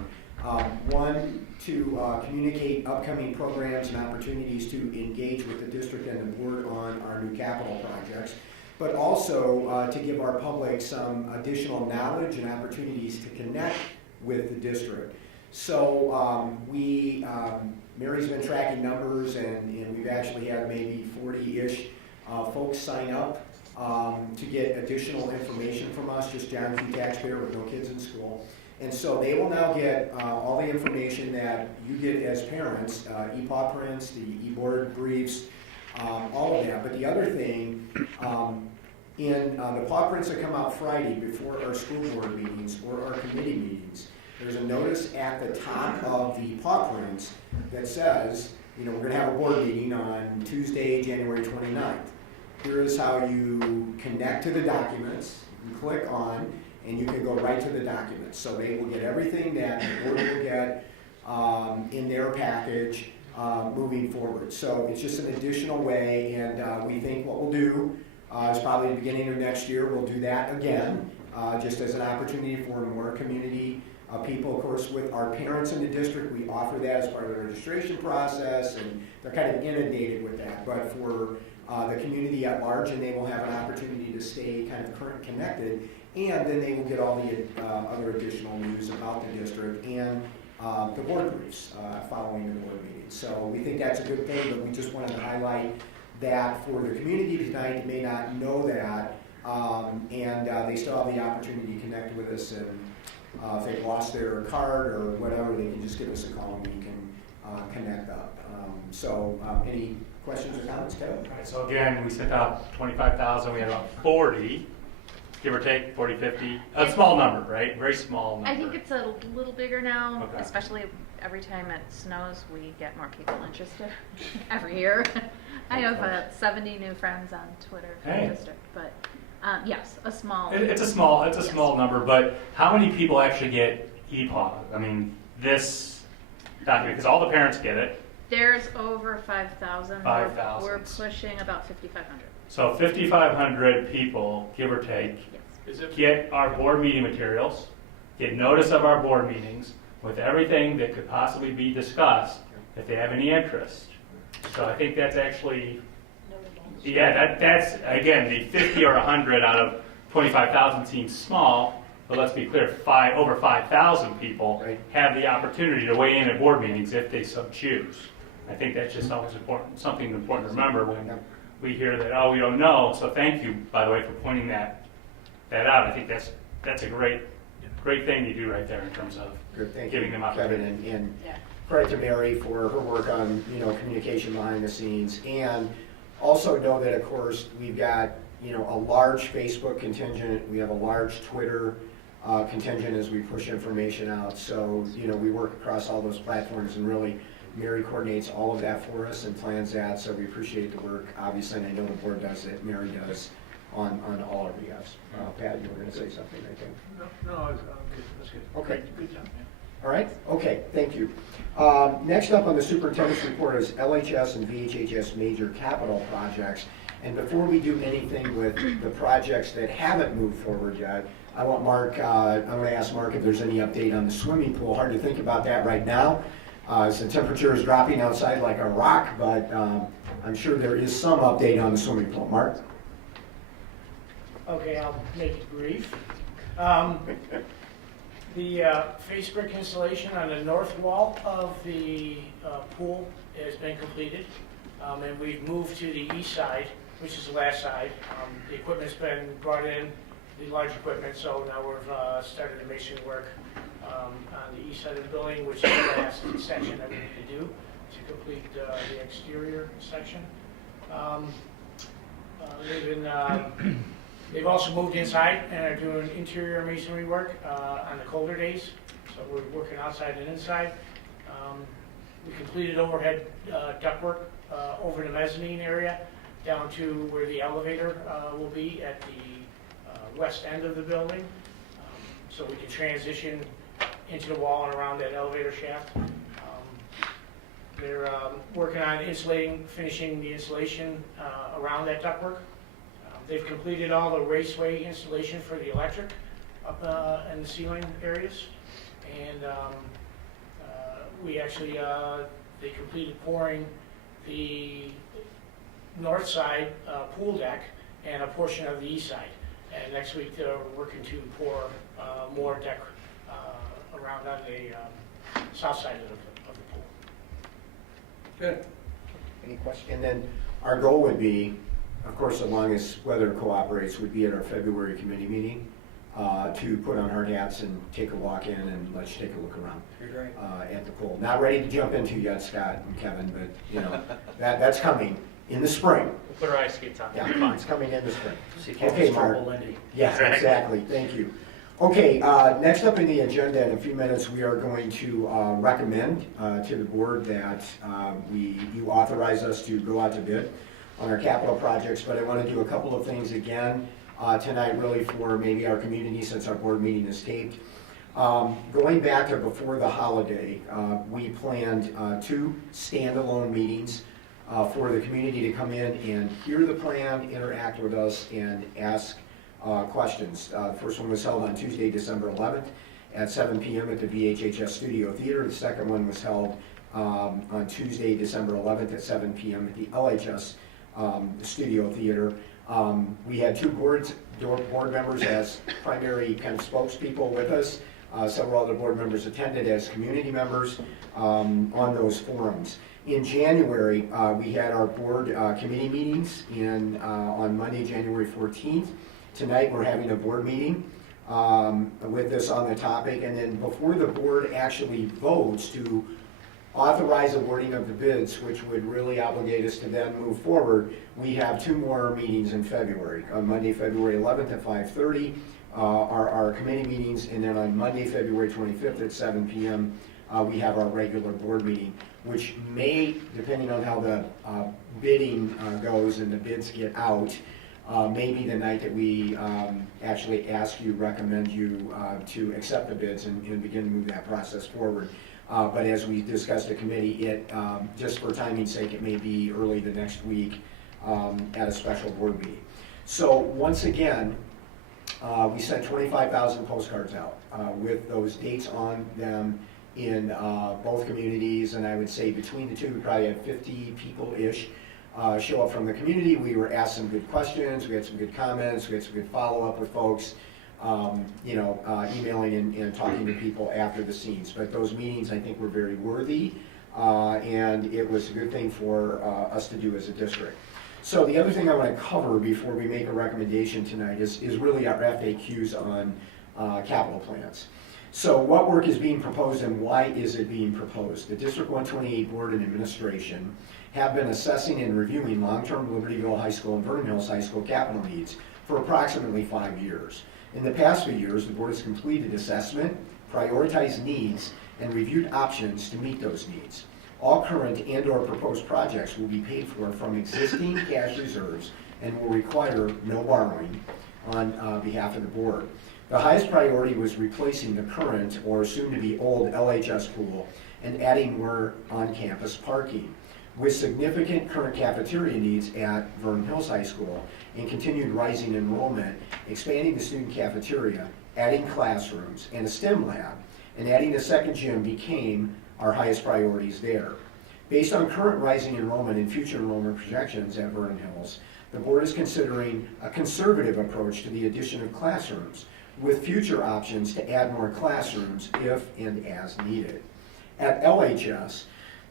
One, to communicate upcoming programs and opportunities to engage with the district and the board on our new capital projects, but also to give our public some additional knowledge and opportunities to connect with the district. So Mary's been tracking numbers, and we've actually had maybe 40-ish folks sign up to get additional information from us, just John P. taxpayer with no kids in school. And so they will now get all the information that you get as parents, e-paw prints, the e-board briefs, all of that. But the other thing, in the paw prints that come out Friday before our school board meetings or our committee meetings, there's a notice at the top of the paw prints that says, we're going to have a board meeting on Tuesday, January 29th. Here is how you connect to the documents. You can click on, and you can go right to the documents. So they will get everything that the board will get in their package moving forward. So it's just an additional way, and we think what we'll do is probably the beginning of next year, we'll do that again, just as an opportunity for more community people. Of course, with our parents in the district, we offer that as part of the registration process, and they're kind of inundated with that. But for the community at large, and they will have an opportunity to stay kind of current connected, and then they will get all the other additional news about the district and the board briefs following the board meeting. So we think that's a good thing, but we just wanted to highlight that for the community tonight that may not know that, and they still have the opportunity to connect with us, and if they've lost their card or whatever, they can just give us a call and we can connect up. Any questions or comments, Kevin? All right, so again, we sent out 25,000, we had about 40, give or take, 40, 50, a small number, right? Very small number. I think it's a little bigger now, Okay. Especially every time it snows, we get more people interested every year. I have 70 new friends on Twitter for Hey. the district, but yes, a small. It's a small number, but how many people actually get EPAW? I mean, this document, because all the parents get it. There's over 5,000. 5,000. We're pushing about 5,500. So 5,500 people, give or take, Yes. get our board meeting materials, get notice of our board meetings with everything that could possibly be discussed if they have any interest. So I think that's actually, that's again, the 50 or 100 out of 25,000 seems small, but let's be clear, over 5,000 people have the opportunity to weigh in at board meetings if they so choose. I think that's just always important, something important to remember when we hear that, we don't know. So thank you, by the way, for pointing that out. I think that's that's a great thing you do right there in terms of Good, thank giving you, them Kevin, opportunity. and Yeah. credit to Mary for her work on, communication behind the scenes. And also know that, of course, we've got, a large Facebook contingent. We have a large Twitter contingent as we push information out. So, we work across all those platforms, and really Mary coordinates all of that for us and plans that. So we appreciate the work, obviously, and I know the board does it. Mary does on all our behalves. Pat, you were going to say something, I think. No, I'm good, that's good. Okay. Good job, man. All right, okay, thank you. Next up on the superintendent's report is LHS and VHHS major capital projects. And before we do anything with the projects that haven't moved forward yet, I want Mark, I'm going to ask Mark if there's any update on the swimming pool. Hard to think about that right now, as the temperature is dropping outside like a rock, but I'm sure there is some update on the swimming pool. Mark? Okay, I'll make it brief. The face brick installation on the north wall of the pool has been completed, and we've moved to the east side, which is the last side. The equipment's been brought in, the large equipment, so now we've started the masonry work on the east side of the building, which is the last section that we need to do to complete the exterior section. They've also moved inside and are doing interior masonry work on the colder days. So we're working outside and inside. We completed overhead ductwork over the mezzanine area down to where the elevator will be at the west end of the building. So we can transition into the wall and around that elevator shaft. They're working on finishing the installation around that ductwork. They've completed all the raceway installation for the electric up in the ceiling areas. And they completed pouring the north side pool deck and a portion of the east side. And next week they're working to pour more deck around on the south side of the pool. Good. Any questions? And then our goal would be, of course, as long as weather cooperates, would be at our February committee meeting to put on hard hats and take a walk in and let's take a look around at the pool. Not ready to jump into yet, Scott and Kevin, but that's coming in the spring. We'll put our ice skates on. Yeah, it's coming in the spring. See if Okay, Mark. Yeah, exactly. Thank you. Okay, next up in the agenda in a few minutes, we are going to recommend to the board that you authorize us to go out to bid on our capital projects, but I want to do a couple of things again tonight, really for maybe our community, since our board meeting is taped. Going back to before the holiday, we planned 2 standalone meetings for the community to come in and hear the plan, interact with us, and ask questions. The first one was held on Tuesday, December 11th at 7 p.m. at the VHHS Studio Theater. The second one was held on Tuesday, December 11th at 7 p.m. at the LHS Studio Theater. We had 2 board members as primary kind of spokespeople with us. Several other board members attended as community members on those forums. In January, we had our board committee meetings on Monday, January 14th. Tonight, we're having a board meeting with this on the topic, and then before the board actually votes to authorize awarding of the bids, which would really obligate us to then move forward, we have 2 more meetings in February. On Monday, February 11th at 5:30 are our committee meetings, and then on Monday, February 25th at 7 p.m. We have our regular board meeting, which may, depending on how the bidding goes and the bids get out, maybe the night that we actually recommend you to accept the bids and begin to move that process forward. But as we discussed at committee, just for timing's sake, it may be early the next week at a special board meeting. So once again, we sent 25,000 postcards out with those dates on them in both communities, and I would say between the 2, we probably had 50 people-ish show up from the community. We were asked some good questions, we had some good comments, we had some good follow-up with folks, emailing and talking to people after the scenes. But those meetings, I think, were very worthy, and it was a good thing for us to do as a district. So the other thing I want to cover before we make a recommendation tonight is really our FAQs on capital plans. So what work is being proposed and why is it being proposed? The District 128 Board and Administration have been assessing and reviewing long-term Libertyville High School and Vernon Hills High School capital needs for approximately 5 years. In the past few years, the board has completed assessment, prioritized needs, and reviewed options to meet those needs. All current and/or proposed projects will be paid for from existing cash reserves and will require no borrowing on behalf of the board. The highest priority was replacing the current or soon-to-be old LHS pool and adding more on-campus parking. With significant current cafeteria needs at Vernon Hills High School and continued rising enrollment, expanding the student cafeteria, adding classrooms and a STEM lab, and adding a second gym became our highest priorities there. Based on current rising enrollment and future enrollment projections at Vernon Hills, the board is considering a conservative approach to the addition of classrooms, with future options to add more classrooms if and as needed. At LHS,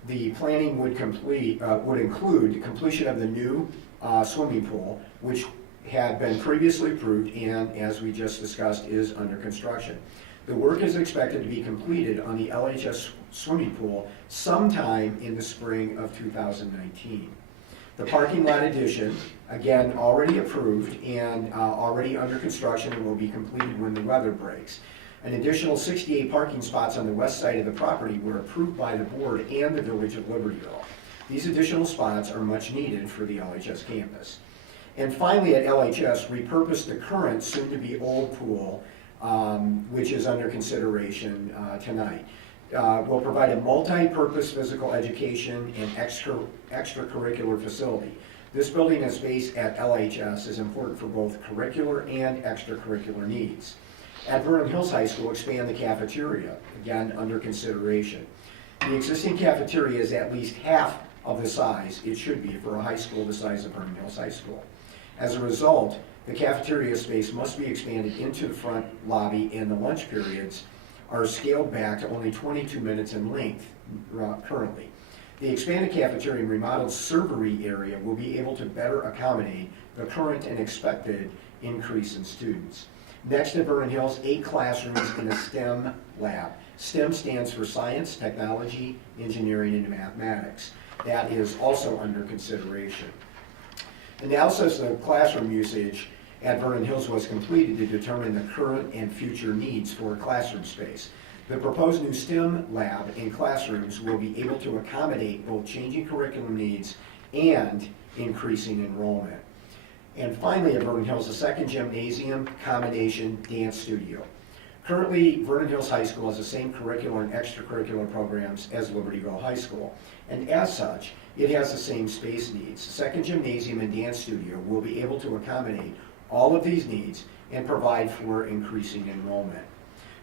the planning would include completion of the new swimming pool, which had been previously approved and, as we just discussed, is under construction. The work is expected to be completed on the LHS swimming pool sometime in the spring of 2019. The parking lot addition, again, already approved and already under construction and will be completed when the weather breaks. An additional 68 parking spots on the west side of the property were approved by the board and the Village of Libertyville. These additional spots are much needed for the LHS campus. And finally, at LHS, repurpose the current soon-to-be old pool, which is under consideration tonight. Will provide a multi-purpose physical education and extracurricular facility. This building and space at LHS is important for both curricular and extracurricular needs. At Vernon Hills High School, expand the cafeteria, again under consideration. The existing cafeteria is at least half of the size it should be for a high school the size of Vernon Hills High School. As a result, the cafeteria space must be expanded into the front lobby, and the lunch periods are scaled back to only 22 minutes in length currently. The expanded cafeteria and remodeled servery area will be able to better accommodate the current and expected increase in students. Next at Vernon Hills, 8 classrooms in a STEM lab. STEM stands for science, technology, engineering, and mathematics. That is also under consideration. Analysis of classroom usage at Vernon Hills was completed to determine the current and future needs for classroom space. The proposed new STEM lab and classrooms will be able to accommodate both changing curriculum needs and increasing enrollment. And finally, at Vernon Hills, a second gymnasium combination dance studio. Currently, Vernon Hills High School has the same curricular and extracurricular programs as Libertyville High School, and as such, it has the same space needs. The second gymnasium and dance studio will be able to accommodate all of these needs and provide for increasing enrollment.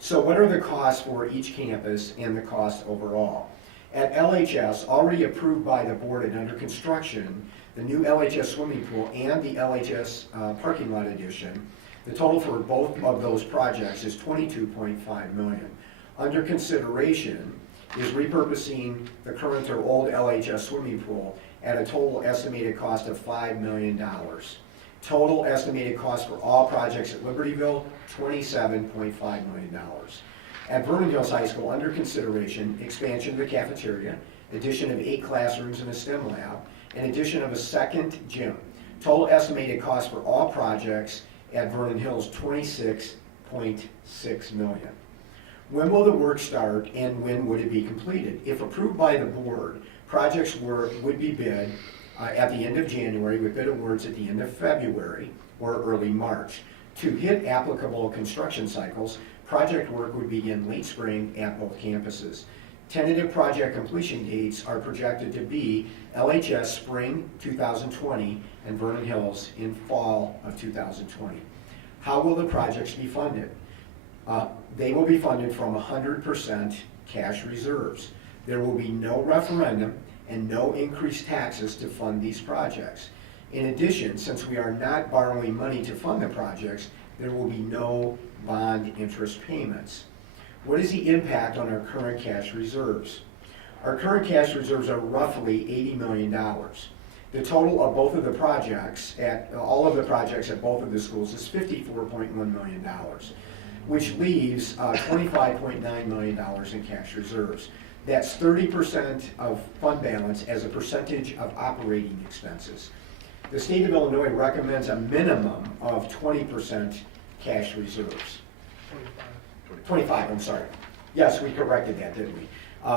So what are the costs for each campus and the cost overall? At LHS, already approved by the board and under construction, the new LHS swimming pool and the LHS parking lot addition, the total for both of those projects is $22.5 million. Under consideration is repurposing the current or old LHS swimming pool at a total estimated cost of $5 million. Total estimated cost for all projects at Libertyville, $27.5 million. At Vernon Hills High School, under consideration, expansion of the cafeteria, addition of 8 classrooms and a STEM lab, and addition of a second gym. Total estimated cost for all projects at Vernon Hills, $26.6 million. When will the work start and when would it be completed? If approved by the board, projects would be bid at the end of January with bid awards at the end of February or early March. To hit applicable construction cycles, project work would begin late spring at both campuses. Tentative project completion dates are projected to be LHS spring 2020 and Vernon Hills in fall of 2020. How will the projects be funded? They will be funded from 100% cash reserves. There will be no referendum and no increased taxes to fund these projects. In addition, since we are not borrowing money to fund the projects, there will be no bond interest payments. What is the impact on our current cash reserves? Our current cash reserves are roughly $80 million. The total of both of the projects, all of the projects at both of the schools is $54.1 million. which leaves $25.9 million in cash reserves. That's 30% of fund balance as a percentage of operating expenses. The state of Illinois recommends a minimum of 20% cash reserves. 25, I'm sorry. Yes, we corrected that, didn't we?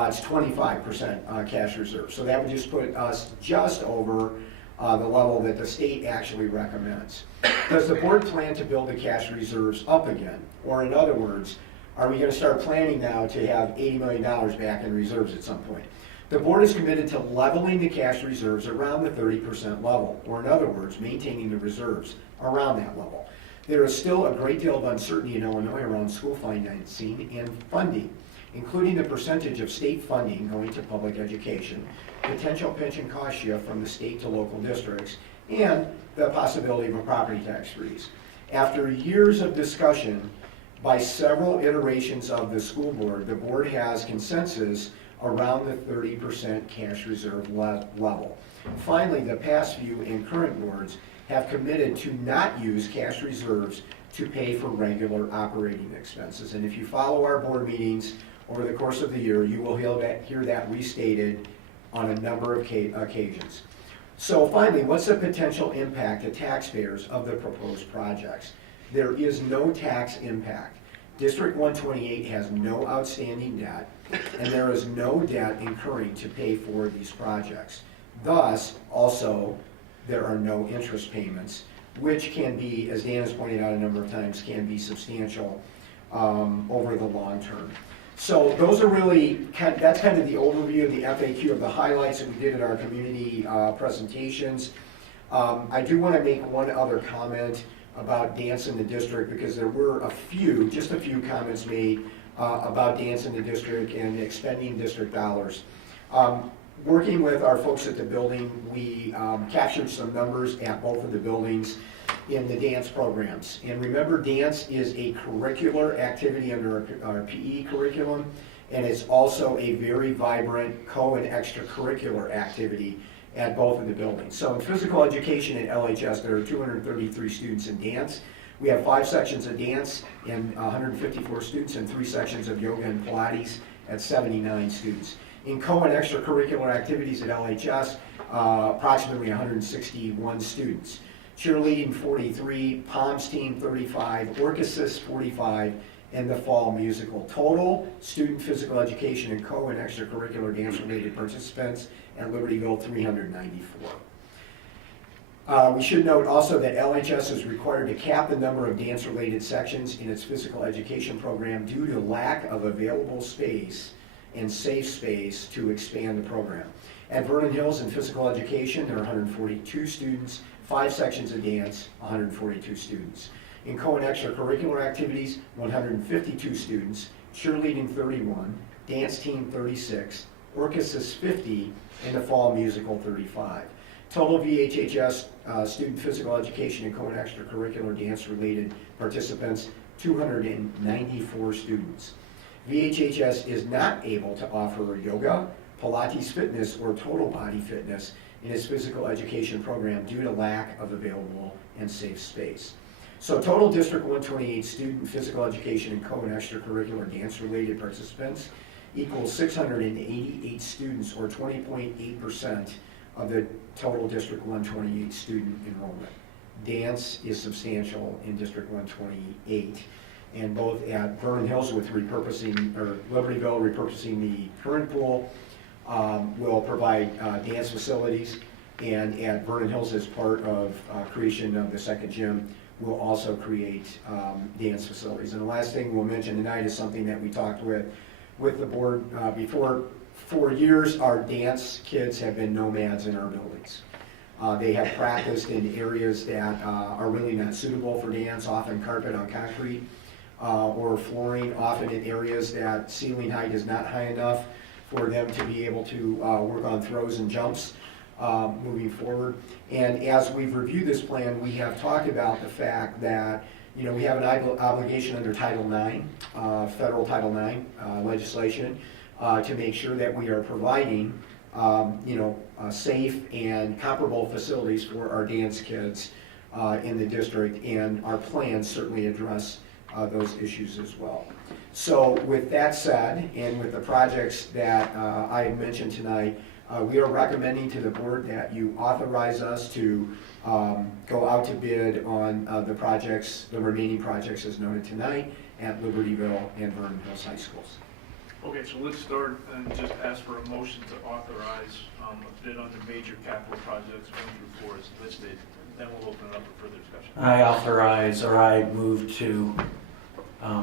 It's 25% cash reserve. So that would just put us just over the level that the state actually recommends. Does the board plan to build the cash reserves up again? Or in other words, are we going to start planning now to have $80 million back in reserves at some point? The board is committed to leveling the cash reserves around the 30% level, or in other words, maintaining the reserves around that level. There is still a great deal of uncertainty in Illinois around school financing and funding, including the percentage of state funding going to public education, potential pension cost shift from the state to local districts, and the possibility of a property tax freeze. After years of discussion by several iterations of the school board, the board has consensus around the 30% cash reserve level. Finally, the past few and current boards have committed to not use cash reserves to pay for regular operating expenses. And if you follow our board meetings over the course of the year, you will hear that restated on a number of occasions. So finally, what's the potential impact to taxpayers of the proposed projects? There is no tax impact. District 128 has no outstanding debt, and there is no debt incurring to pay for these projects. Thus, also, there are no interest payments, which can be, as Dan has pointed out a number of times, can be substantial over the long term. So those are really, that's kind of the overview of the FAQ of the highlights that we did at our community presentations. I do want to make one other comment about dance in the district, because there were just a few comments made about dance in the district and expending district dollars. Working with our folks at the building, we captured some numbers at both of the buildings in the dance programs. And remember, dance is a curricular activity under our PE curriculum, and it's also a very vibrant co- and extracurricular activity at both of the buildings. So in physical education at LHS, there are 233 students in dance. We have 5 sections of dance and 154 students, and 3 sections of yoga and Pilates at 79 students. In co- and extracurricular activities at LHS, approximately 161 students. Cheerleading 43, POMS team 35, Orchesis 45, and the fall musical. Total student physical education and co- and extracurricular dance-related participants at Libertyville 394. We should note also that LHS is required to cap the number of dance-related sections in its physical education program due to lack of available space and safe space to expand the program. At Vernon Hills in physical education, there are 142 students, 5 sections of dance, 142 students. In co- and extracurricular activities, 152 students, cheerleading 31, dance team 36, Orchesis 50, and the fall musical 35. Total VHHS student physical education and co- and extracurricular dance-related participants, 294 students. VHHS is not able to offer yoga, Pilates fitness, or total body fitness in its physical education program due to lack of available and safe space. So total District 128 student physical education and co- and extracurricular dance-related participants equals 688 students, or 20.8% of the total District 128 student enrollment. Dance is substantial in District 128, and both at Vernon Hills with repurposing, or Libertyville repurposing the current pool, will provide dance facilities, and at Vernon Hills as part of creation of the second gym, we'll also create dance facilities. And the last thing we'll mention tonight is something that we talked with the board before. For years, our dance kids have been nomads in our buildings. They have practiced in areas that are really not suitable for dance, often carpet on concrete, or flooring, often in areas that ceiling height is not high enough for them to be able to work on throws and jumps moving forward. And as we've reviewed this plan, we have talked about the fact that we have an obligation under Title IX, federal Title IX legislation, to make sure that we are providing safe and comparable facilities for our dance kids in the district, and our plans certainly address those issues as well. So with that said, and with the projects that I had mentioned tonight, we are recommending to the board that you authorize us to go out to bid on the projects, the remaining projects as noted tonight at Libertyville and Vernon Hills High Schools. Okay, so let's start and just ask for a motion to authorize a bid on the major capital projects 1 through 4 as listed. Then we'll open it up for further discussion. I authorize, or I move to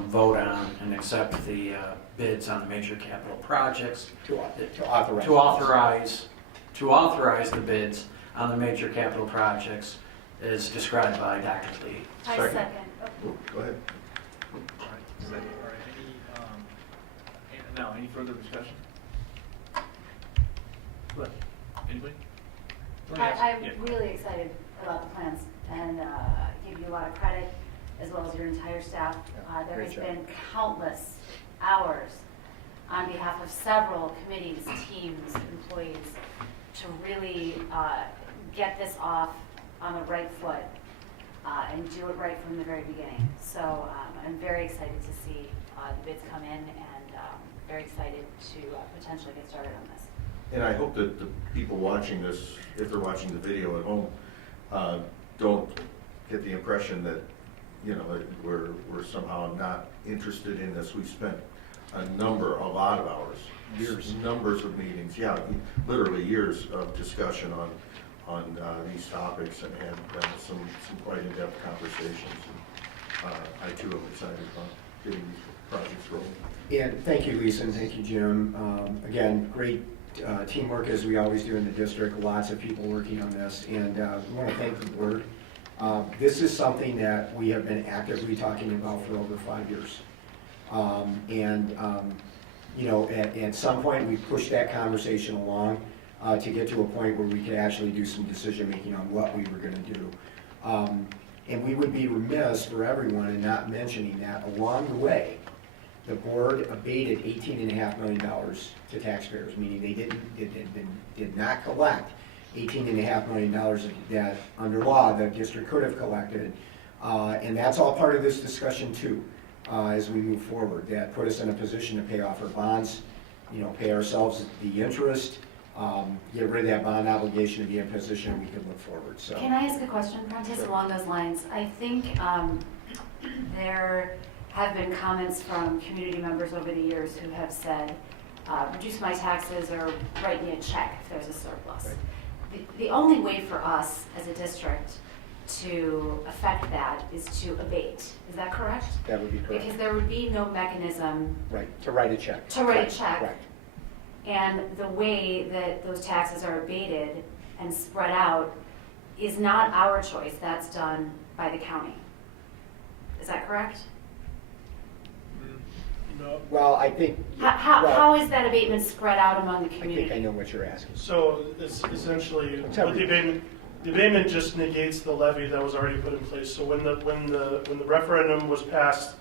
vote on and accept the bids on the major capital projects. To authorize. To authorize the bids on the major capital projects as described by Dr. Lee. I second. Go ahead. All right, second. All right, any further discussion? Good. Anybody? I'm Yeah. really excited about the plans and give you a lot of credit as well as your entire staff. There great has job. been countless hours on behalf of several committees, teams, employees to really get this off on the right foot and do it right from the very beginning. So I'm very excited to see the bids come in and very excited to potentially get started on this. And I hope that the people watching this, if they're watching the video at home, don't get the impression that, you know, we're somehow not interested in this. We've spent a lot of hours, numbers of meetings, literally years of discussion on these topics, and had some quite in-depth conversations. And I too am excited about getting these projects rolling. And thank you, Lisa, and thank you, Jim. Again, great teamwork as we always do in the district. Lots of people working on this, and we want to thank the board. This is something that we have been actively talking about for over 5 years. You know, at some point we pushed that conversation along to get to a point where we could actually do some decision making on what we were going to do. And we would be remiss for everyone in not mentioning that along the way, the board abated $18.5 million to taxpayers, meaning they did not collect $18.5 million that under law the district could have collected. And that's all part of this discussion too, as we move forward. That put us in a position to pay off our bonds, you know, pay ourselves the interest, get rid of that bond obligation, and be in a position we could look forward. So. Can I ask a question, Prentice, Sure. along those lines? I think there have been comments from community members over the years who have said, reduce my taxes or write me a check if there's a surplus. Right. The only way for us as a district to affect that is to abate. Is that correct? That would be correct. Because there would be no mechanism Right, to write a check. to write a check. Right. And the way that those taxes are abated and spread out is not our choice. That's done by the county. Is that correct? No. Well, I think. How is that abatement spread out among the I community? think I know what you're asking. So it's essentially, Tell with me. the abatement just negates the levy that was already put in place. So when the referendum was passed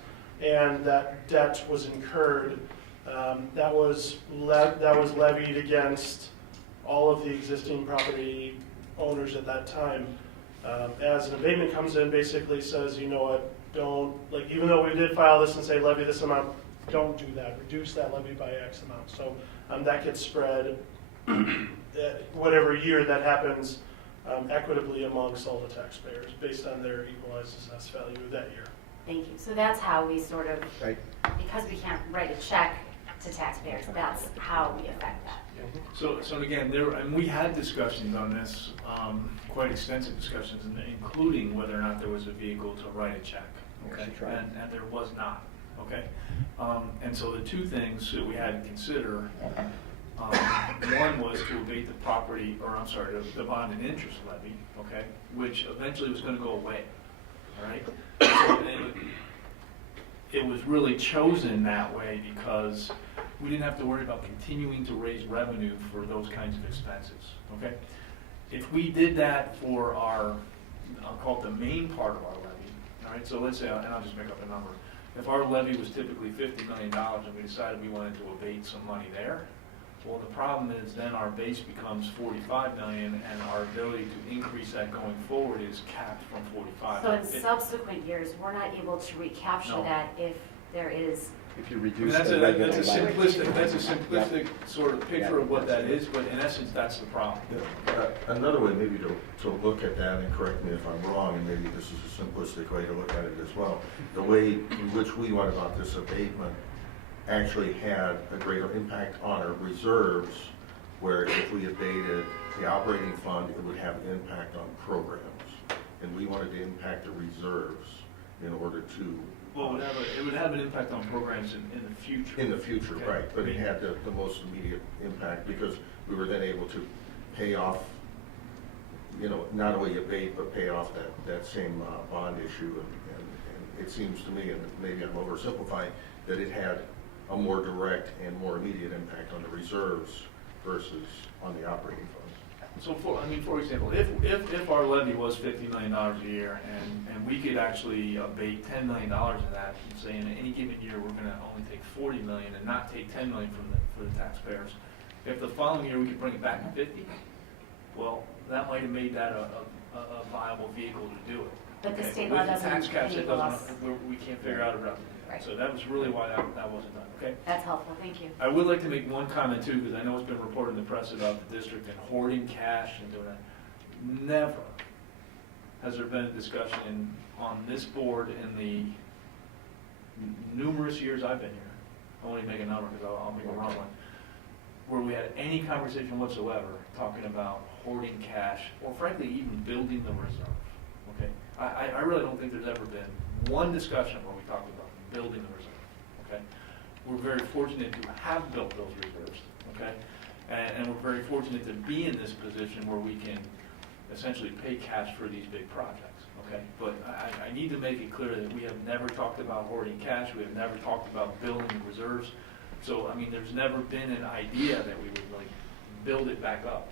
and that debt was incurred, that was levied against all of the existing property owners at that time. As an abatement comes in, basically says, you know what, don't, like, even though we did file this and say levy this amount, don't do that, reduce that levy by X amount. So that gets spread whatever year that happens equitably amongst all the taxpayers based on their equalized assessed value that year. Thank you. So that's how we sort of, Right. because we can't write a check to taxpayers, that's how we affect that. So again, and we had discussions on this, quite extensive discussions, including whether or not there was a vehicle to write a check. Okay, Yes, that's right. and there was not. Okay, and so the two things that we had to consider, one was to abate the property, or I'm sorry, the bond and interest levy. Okay, which eventually was going to go away. All right, so it was really chosen that way because we didn't have to worry about continuing to raise revenue for those kinds of expenses, okay? If we did that for our, I'll call it the main part of our levy, all right? So let's say, and I'll just make up a number. If our levy was typically $50 million and we decided we wanted to abate some money there, Well, the problem is then our base becomes 45 million, and our ability to increase that going forward is capped from 45. So in subsequent years, we're not able to recapture No. that if there is, If you I mean, reduce that's the a regular simplistic, budget. that's a simplistic sort of picture of what that is, but in essence, that's the problem. Another way maybe to look at that, and correct me if I'm wrong, and maybe this is a simplistic way to look at it as well, the way in which we went about this abatement actually had a greater impact on our reserves, where if we abated the operating fund, it would have an impact on programs. And we wanted to impact the reserves in order to. Well, it would have an impact on programs in the future. In the future, Okay. right, but it had the most immediate impact because we were then able to pay off, not only abate, but pay off that same bond issue. And it seems to me, and maybe I'm oversimplifying, that it had a more direct and more immediate impact on the reserves versus on the operating funds. So for example, if our levy was $50 million a year and we could actually abate $10 million of that and say in any given year we're going to only take $40 million and not take $10 million for the taxpayers, if the following year we could bring it back to 50, well, that might have made that a viable vehicle to do it. but the Okay, state with law the doesn't tax caps, it enable doesn't, us. we can't figure out a route. Right. So that was really why that wasn't done, okay? That's helpful, thank you. I would like to make one comment too, because I know it's been reported in the press about the district and hoarding cash and doing that. Never has there been a discussion on this board in the numerous years I've been here. I won't even make a number because I'll make a wrong one. Where we had any conversation whatsoever talking about hoarding cash or frankly even building the reserve. Okay, I really don't think there's ever been one discussion where we talked about building the reserve. Okay, we're very fortunate to have built those reserves. Okay, and we're very fortunate to be in this position where we can essentially pay cash for these big projects. Okay, but I need to make it clear that we have never talked about hoarding cash. We have never talked about building reserves. So, I mean, there's never been an idea that we would like build it back up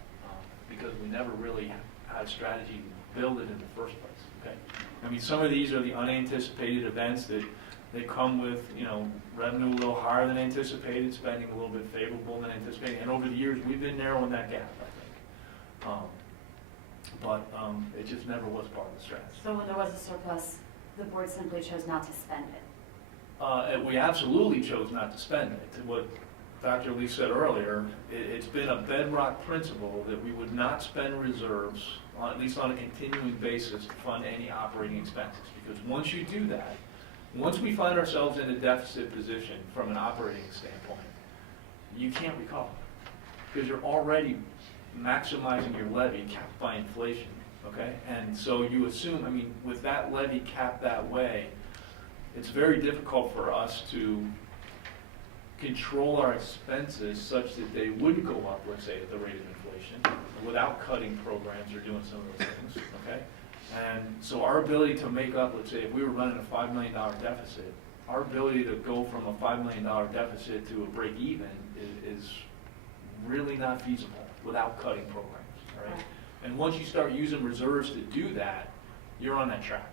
because we never really had a strategy to build it in the first place, okay? I mean, some of these are the unanticipated events that they come with, revenue a little higher than anticipated, spending a little bit favorable than anticipated, and over the years, we've been narrowing that gap, I think. But it just never was part of the strategy. So when there was a surplus, the board simply chose not to spend it. And we absolutely chose not to spend it. What Dr. Lee said earlier, it's been a bedrock principle that we would not spend reserves, at least on a continuing basis, to fund any operating expenses. Because once you do that, once we find ourselves in a deficit position from an operating standpoint, you can't recover. Because you're already maximizing your levy capped by inflation, okay? And so you assume, I mean, with that levy capped that way, it's very difficult for us to control our expenses such that they wouldn't go up, let's say, at the rate of inflation, without cutting programs or doing some of those things, okay? And so our ability to make up, let's say, if we were running a $5 million deficit, our ability to go from a $5 million deficit to a break even is really not feasible without cutting programs, right? And once you start using reserves to do that, you're on that track.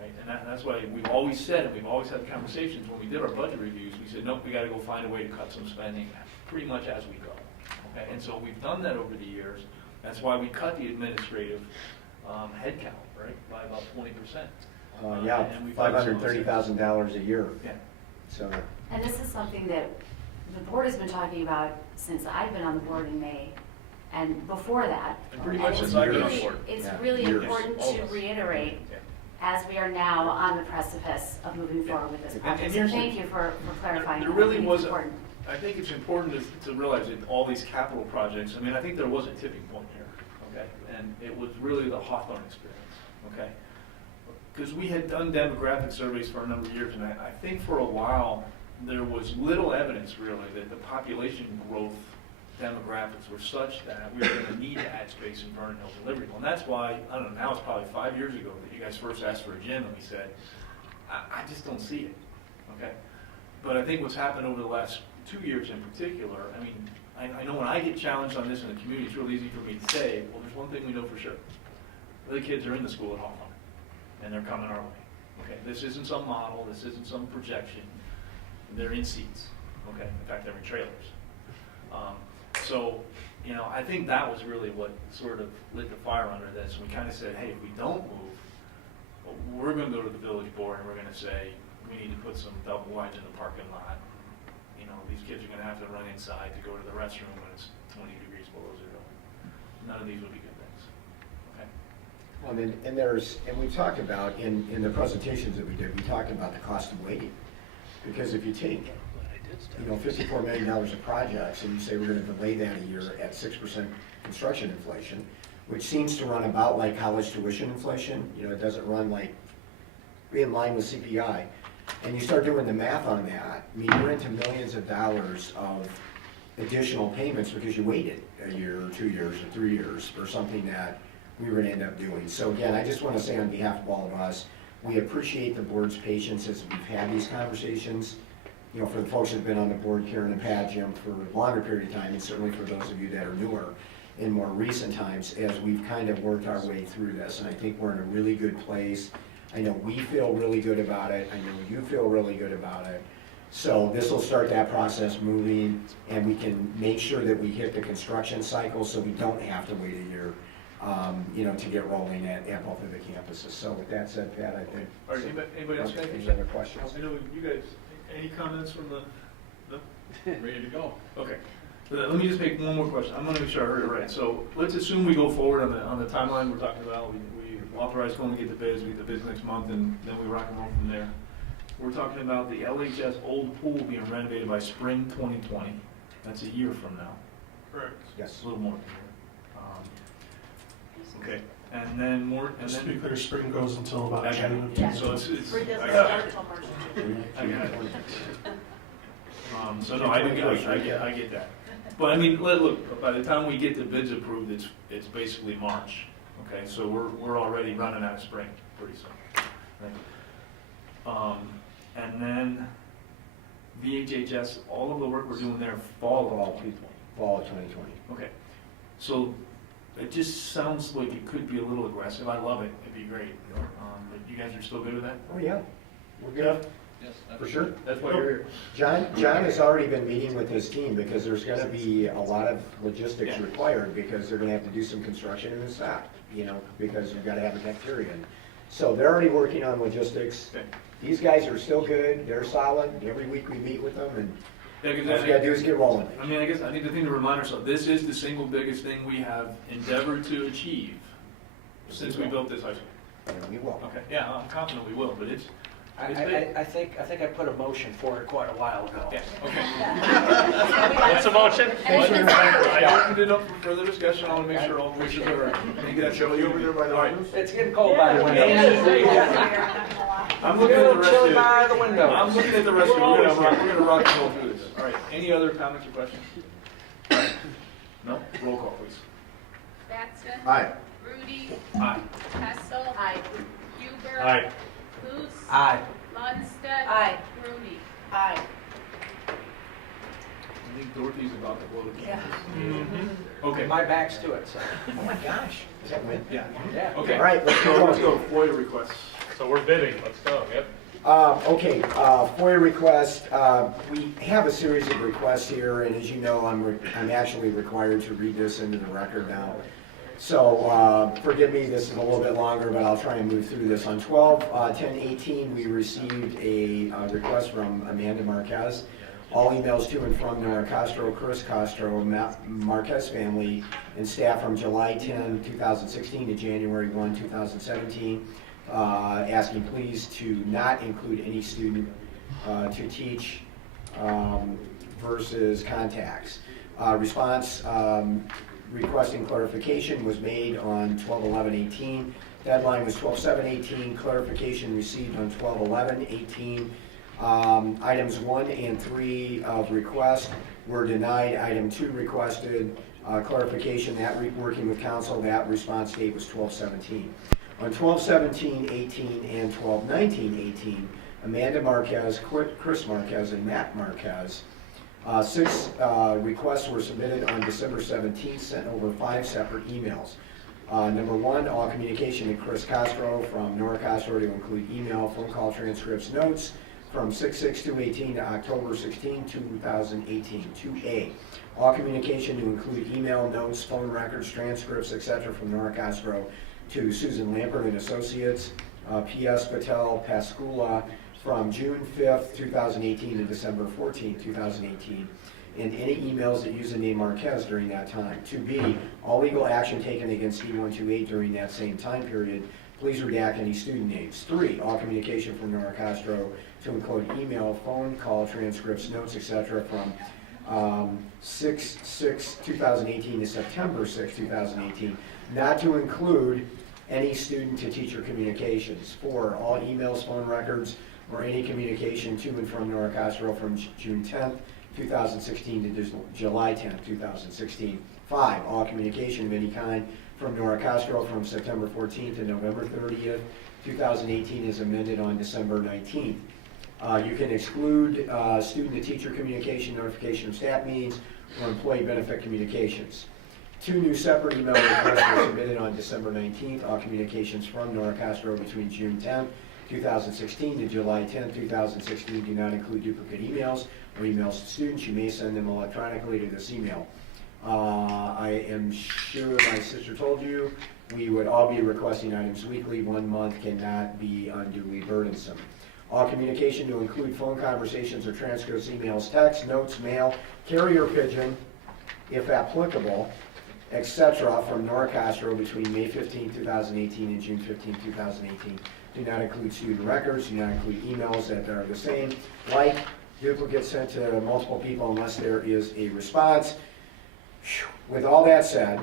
Right? And that's why we've always said, and we've always had conversations when we did our budget reviews, we said, nope, we got to go find a way to cut some spending pretty much as we go. Okay? And so we've done that over the years. That's why we cut the administrative headcount, right, by about 20%. Yeah, $530,000 a year. Yeah. So. And this is something that the board has been talking about since I've been on the board in May, and before that. And pretty much it's since I've been on really- board. It's Yeah, really years. important All to of us. reiterate Yeah. as we are now on the precipice of moving forward with this And project. So here's thank you for clarifying. There that. really I think was, it's important. I think it's important to realize that all these capital projects, I mean, I think there was a tipping point here, okay? And it was really the Hawthorne experience, okay? Because we had done demographic surveys for a number of years, and I think for a while, there was little evidence really that the population growth demographics were such that we were going to need to add space in Vernon Hills and Libertyville. And that's why, I don't know, now it's probably 5 years ago that you guys first asked for a gym, and we said, I just don't see it, okay? But I think what's happened over the last 2 years in particular, I mean, I know when I get challenged on this in the community, it's really easy for me to say, well, there's one thing we know for sure. The kids are in the school at Hawthorne, and they're coming our way, okay? This isn't some model, this isn't some projection. They're in seats, okay? In fact, they're in trailers. So, you know, I think that was really what sort of lit the fire under this. We kind of said, hey, if we don't move, we're going to go to the village board and we're going to say, we need to put some double wides in the parking lot. You know, these kids are going to have to run inside to go to the restroom when it's 20 degrees below zero. None of these would be good things. Okay. And we talked about, in the presentations that we did, we talked about the cost of waiting. Because if you take, you know, $54 million of projects and you say we're going to delay that a year at 6% construction inflation, which seems to run about like college tuition inflation, you know, it doesn't run like in line with CPI, and you start doing the math on that, I mean, you're into millions of dollars of additional payments because you waited a year or 2 years or 3 years for something that we were going to end up doing. So again, I just want to say on behalf of all of us, we appreciate the board's patience as we've had these conversations. You know, for the folks that have been on the board, Karen and Pat, Jim, for a longer period of time, and certainly for those of you that are newer in more recent times, as we've kind of worked our way through this. And I think we're in a really good place. I know we feel really good about it. I know you feel really good about it. So this will start that process moving, and we can make sure that we hit the construction cycle so we don't have to wait a year, you know, to get rolling at both of the campuses. So with that said, Pat, I think. All right, anybody else got any other questions? I know you guys, any comments from the, no? Ready to go. Okay. Let me just make one more question. I'm going to make sure I heard it right. So let's assume we go forward on the timeline we're talking about. We authorize going to get the bids. We get the bids next month, and then we rock and roll from there. We're talking about the LHS old pool being renovated by spring 2020. That's a year from now. Correct. Yes. A little more than a year. Okay. And then more. And Just to then be clear, spring goes until about okay. June. Yeah. So it's Spring doesn't I got start it. until March. I got it. So no, I get that. But I mean, look, by the time we get the bids approved, it's basically March. Okay, so we're already running out of spring pretty soon. Right? And then VHHS, all of the work we're doing there, fall of 2020. Fall of 2020. Okay, so it just sounds like it could be a little aggressive. I love it. It'd be great. But you guys are still good with that? Oh, yeah. We're good. Yes, for sure. That's why you're here. John has already been meeting with his team because there's going to be a lot of logistics required because they're going to have to do some construction in the south, you know, because you've got to have a cafeteria. So they're already working on logistics. Okay. These guys are still good. They're solid. Every week we meet with them, and all we got to do is get rolling. I mean, I guess I think the thing to remind ourselves, this is the single biggest thing we have endeavored to achieve since we built this high school. And we will. Okay, yeah, I'm confident we will, but it's I think I put a motion for it quite a while ago. yeah, okay. What's the motion? I opened it up for further discussion. I want to make sure all voices are. Think that show you over there by the windows. It's getting cold by the window. I'm looking at the rest of it. by the window. I'm looking at the rest of it. We're gonna rock and roll through this. All right. Any other comments or questions? All right. No. Roll call, please. Batson. Aye. Rudy. Aye. Hessel. Aye. Huber. Aye. Luce. Aye. Lundstedt. Aye. Rooney. Aye. I think Dorothy's about to blow the Yeah. campus. Okay. My back's to it, so. Oh my gosh. Is that win? Yeah. Yeah. Okay. All right, let's go. Let's go. FOIA requests. So we're bidding, let's go, yep. Okay, FOIA request. We have a series of requests here, and as you know, I'm actually required to read this into the record now. So forgive me, this is a little bit longer, but I'll try and move through this. On 12/10/18, we received a request from Amanda Marquez. All emails to and from Nora Castro, Chris Castro, Marquez family, and staff from July 10, 2016 to January 1, 2017. Asking please to not include any student to teach versus contacts. Response requesting clarification was made on 12/11/18. Deadline was 12/7/18. Clarification received on 12/11/18. Items 1 and 3 of request were denied. Item 2 requested clarification. That working with council, that response date was 12/17. On 12/17/18 and 12/19/18, Amanda Marquez, Chris Marquez, and Matt Marquez, 6 requests were submitted on December 17th, sent over 5 separate emails. Number 1, all communication to Chris Castro from Nora Castro to include email, phone call transcripts, notes, from 6/6/2018 to October 16, 2018. 2A, all communication to include email, notes, phone records, transcripts, etc. from Nora Castro to Susan Lampert and Associates, P.S. Patel Pascula, from June 5th, 2018 to December 14th, 2018, and any emails that use the name Marquez during that time. 2B, all legal action taken against D128 during that same time period. Please redact any student names. 3, all communication from Nora Castro to include email, phone call transcripts, notes, etc. from 6/6/2018 to September 6, 2018, not to include any student-to-teacher communications. 4, all emails, phone records, or any communication to and from Nora Castro from June 10th, 2016 to July 10th, 2016. 5, all communication of any kind from Nora Castro from September 14th to November 30th, 2018 is amended on December 19th. You can exclude student-to-teacher communication, notification of staff meetings, or employee benefit communications. 2 new separate email requests were submitted on December 19th. All communications from Nora Castro between June 10th, 2016 to July 10th, 2016 do not include duplicate emails or emails to students. You may send them electronically to this email. I am sure my sister told you we would all be requesting items weekly. 1 month cannot be unduly burdensome. All communication to include phone conversations or transcripts, emails, texts, notes, mail, carrier pigeon, if applicable, etc. from Nora Castro between May 15, 2018 and June 15, 2018 do not include student records, do not include emails that are the same, like duplicates sent to multiple people unless there is a response. With all that said,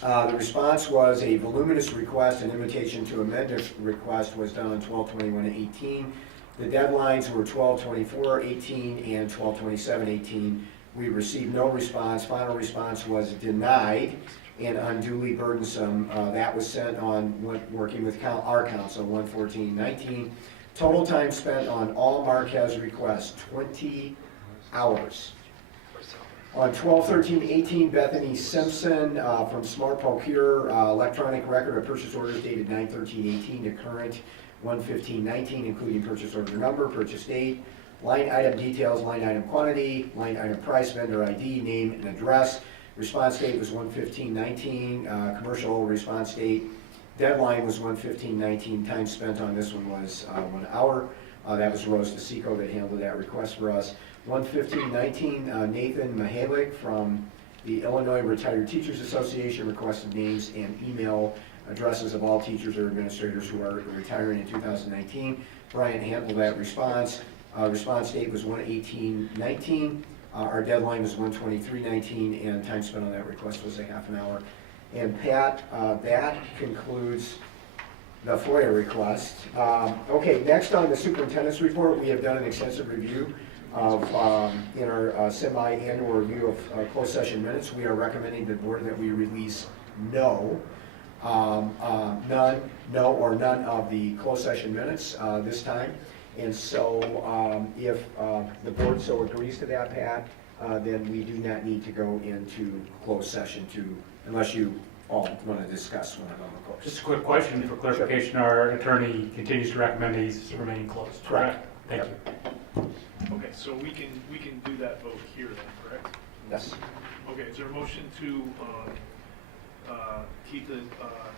the response was a voluminous request. An invitation to amend this request was done on 12/21/18. The deadlines were 12/24/18 and 12/27/18. We received no response. Final response was denied and unduly burdensome. That was sent on working with our council, 1/14/19. Total time spent on all Marquez requests, 20 hours. On 12/13/18, Bethany Simpson from Smart Procure, electronic record of purchase orders dated 9/13/18 to current 1/15/19, including purchase order number, purchase date, line item details, line item quantity, line item price, vendor ID, name and address. Response date was 1/15/19, commercial response date. Deadline was 1/15/19. Time spent on this one was 1 hour. That was Rose DeSico that handled that request for us. 1/15/19, Nathan Mihalik from the Illinois Retired Teachers Association requested names and email addresses of all teachers or administrators who are retiring in 2019. Brian handled that response. Response date was 1/18/19. Our deadline was 1/23/19, and time spent on that request was a half an hour. And Pat, that concludes the FOIA request. Okay, next on the superintendent's report, we have done an extensive review of, in our semi-annual review of closed session minutes. We are recommending to the board that we release none of the closed session minutes this time. And so if the board so agrees to that, Pat, then we do not need to go into closed session unless you all want to discuss one of them, of course. Just a quick question for clarification. Our attorney continues to recommend these remain closed, correct? Thank you. Okay, so we can do that vote here then, correct? Yes. Okay, is there a motion to keep the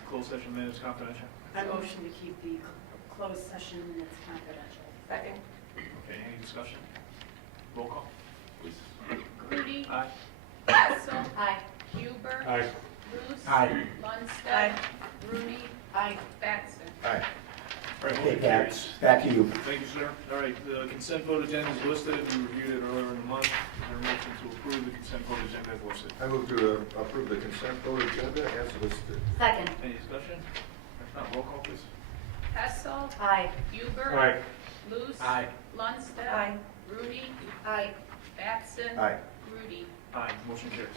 closed session minutes confidential? I motion to keep the closed session minutes confidential. Second. Okay, any discussion? Roll call, please. Grudy. Aye. Hessel. Aye. Huber. Aye. Luce. Aye. Lundstedt. Aye. Rooney. Aye. Batson. Aye. All right, Okay, motion Pat, carries. back to you. Thank you, sir. All right, the consent vote agenda is listed. We reviewed it earlier in the month. Is there a motion to approve the consent vote agenda as listed? I move to approve the consent vote agenda as listed. Second. Any discussion? If not, roll call, please. Hessel. Aye. Huber. Aye. Luce. Aye. Lundstedt. Aye. Rooney. Aye. Batson. Aye. Grudy. Aye, motion carries.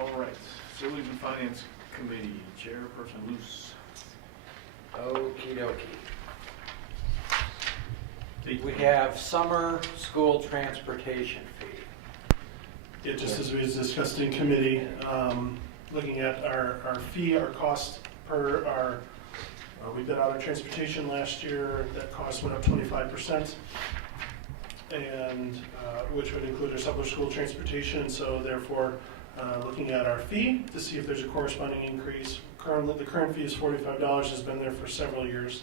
All right, Facilities and Finance Committee, Chairperson Luce. Okie dokie. We have summer school transportation fee. Yeah, just as we discussed in committee, looking at our fee, our cost per our We bid out our transportation last year, that cost went up 25%, and which would include our summer school transportation, so therefore looking at our fee to see if there's a corresponding increase. Currently, the current fee is $45, has been there for several years.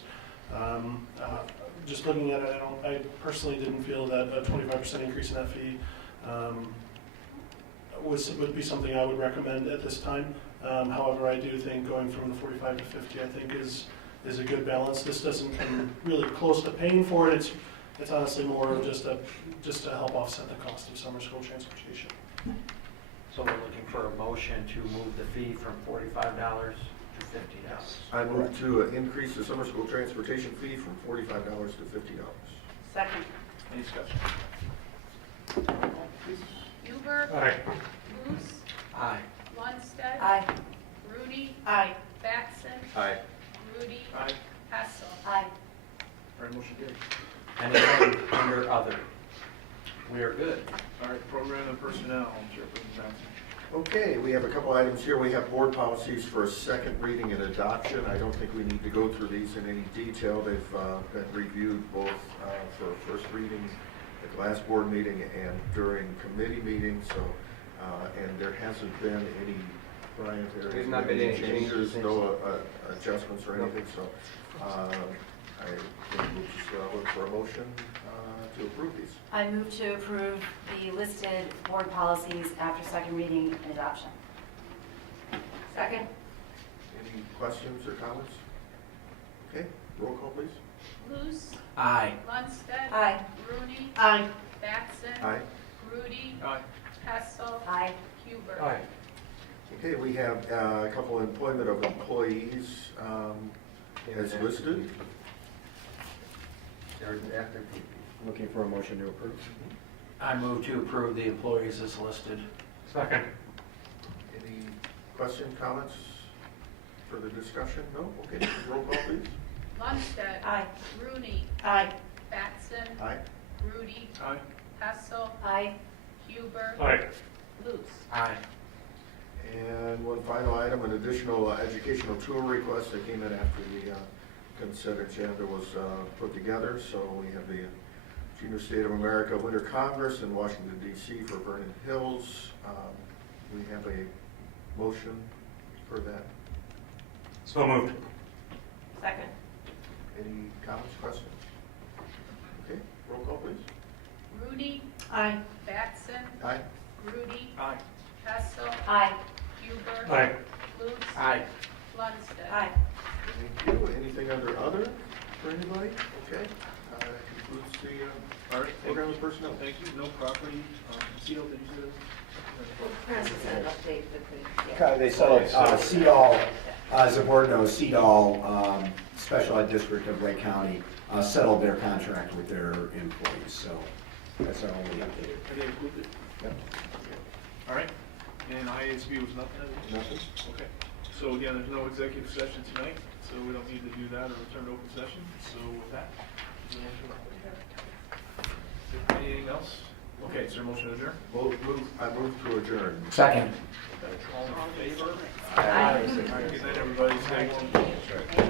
Just looking at it, I personally didn't feel that a 25% increase in that fee would be something I would recommend at this time. However, I do think going from the 45 to 50, I think is a good balance. This doesn't come really close to paying for it. It's honestly more of just to help offset the cost of summer school transportation. So we're looking for a motion to move the fee from $45 to $50. I move to increase the summer school transportation fee from $45 to $50. Second. Any discussion? Huber. Aye. Luce. Aye. Lundstedt. Aye. Rudy. Aye. Batson. Aye. Rudy. Aye. Hessel. Aye. All right, motion carried. Anything under other? We are good. All right, program and personnel, Chairperson Johnson. Okay, we have a couple items here. We have board policies for a second reading and adoption. I don't think we need to go through these in any detail. They've been reviewed both for first reading at the last board meeting and during committee meetings. So, and there hasn't been any, Brian, There's not been any changes. No adjustments or anything. So, I think we'll just look for a motion to approve these. I move to approve the listed board policies after second reading and adoption. Second. Any questions or comments? Okay, roll call, please. Luce. Aye. Lundstedt. Aye. Rooney. Aye. Batson. Aye. Rudy. Aye. Hessel. Aye. Huber. Aye. Okay, we have a couple of employment of employees as listed. Looking for a motion to approve. I move to approve the employees as listed. Second. Any questions, comments, further discussion? No? Okay, roll call, please. Lundstedt. Aye. Rooney. Aye. Batson. Aye. Rudy. Aye. Hessel. Aye. Huber. Aye. Luce. Aye. And one final item, an additional educational tour request that came in after the consent agenda was put together. So we have the Junior State of America Winter Congress in Washington, D.C. for Vernon Hills. We have a motion for that. So moved. Second. Any comments, questions? Okay, roll call, please. Rooney. Aye. Batson. Aye. Rudy. Aye. Hessel. Aye. Huber. Aye. Luce. Aye. Lundstedt. Aye. Thank you. Anything under other for anybody? Okay, that concludes the All right, program with personnel. thank you. No property, seal, did you They settled, CEDAL, as the board knows, CEDAL, Special Ed District of Lake County, settled their contract with their employees, so that's our only update. Are they included? Yep. All right, and IASB was nothing? Nothing. Okay, so again, there's no executive session tonight, so we don't need to do that or return to open session. So with that, is there anything else? Okay, is there a motion to adjourn? I move to adjourn. Second. All in favor? Aye. All right, good night, everybody. Stay warm.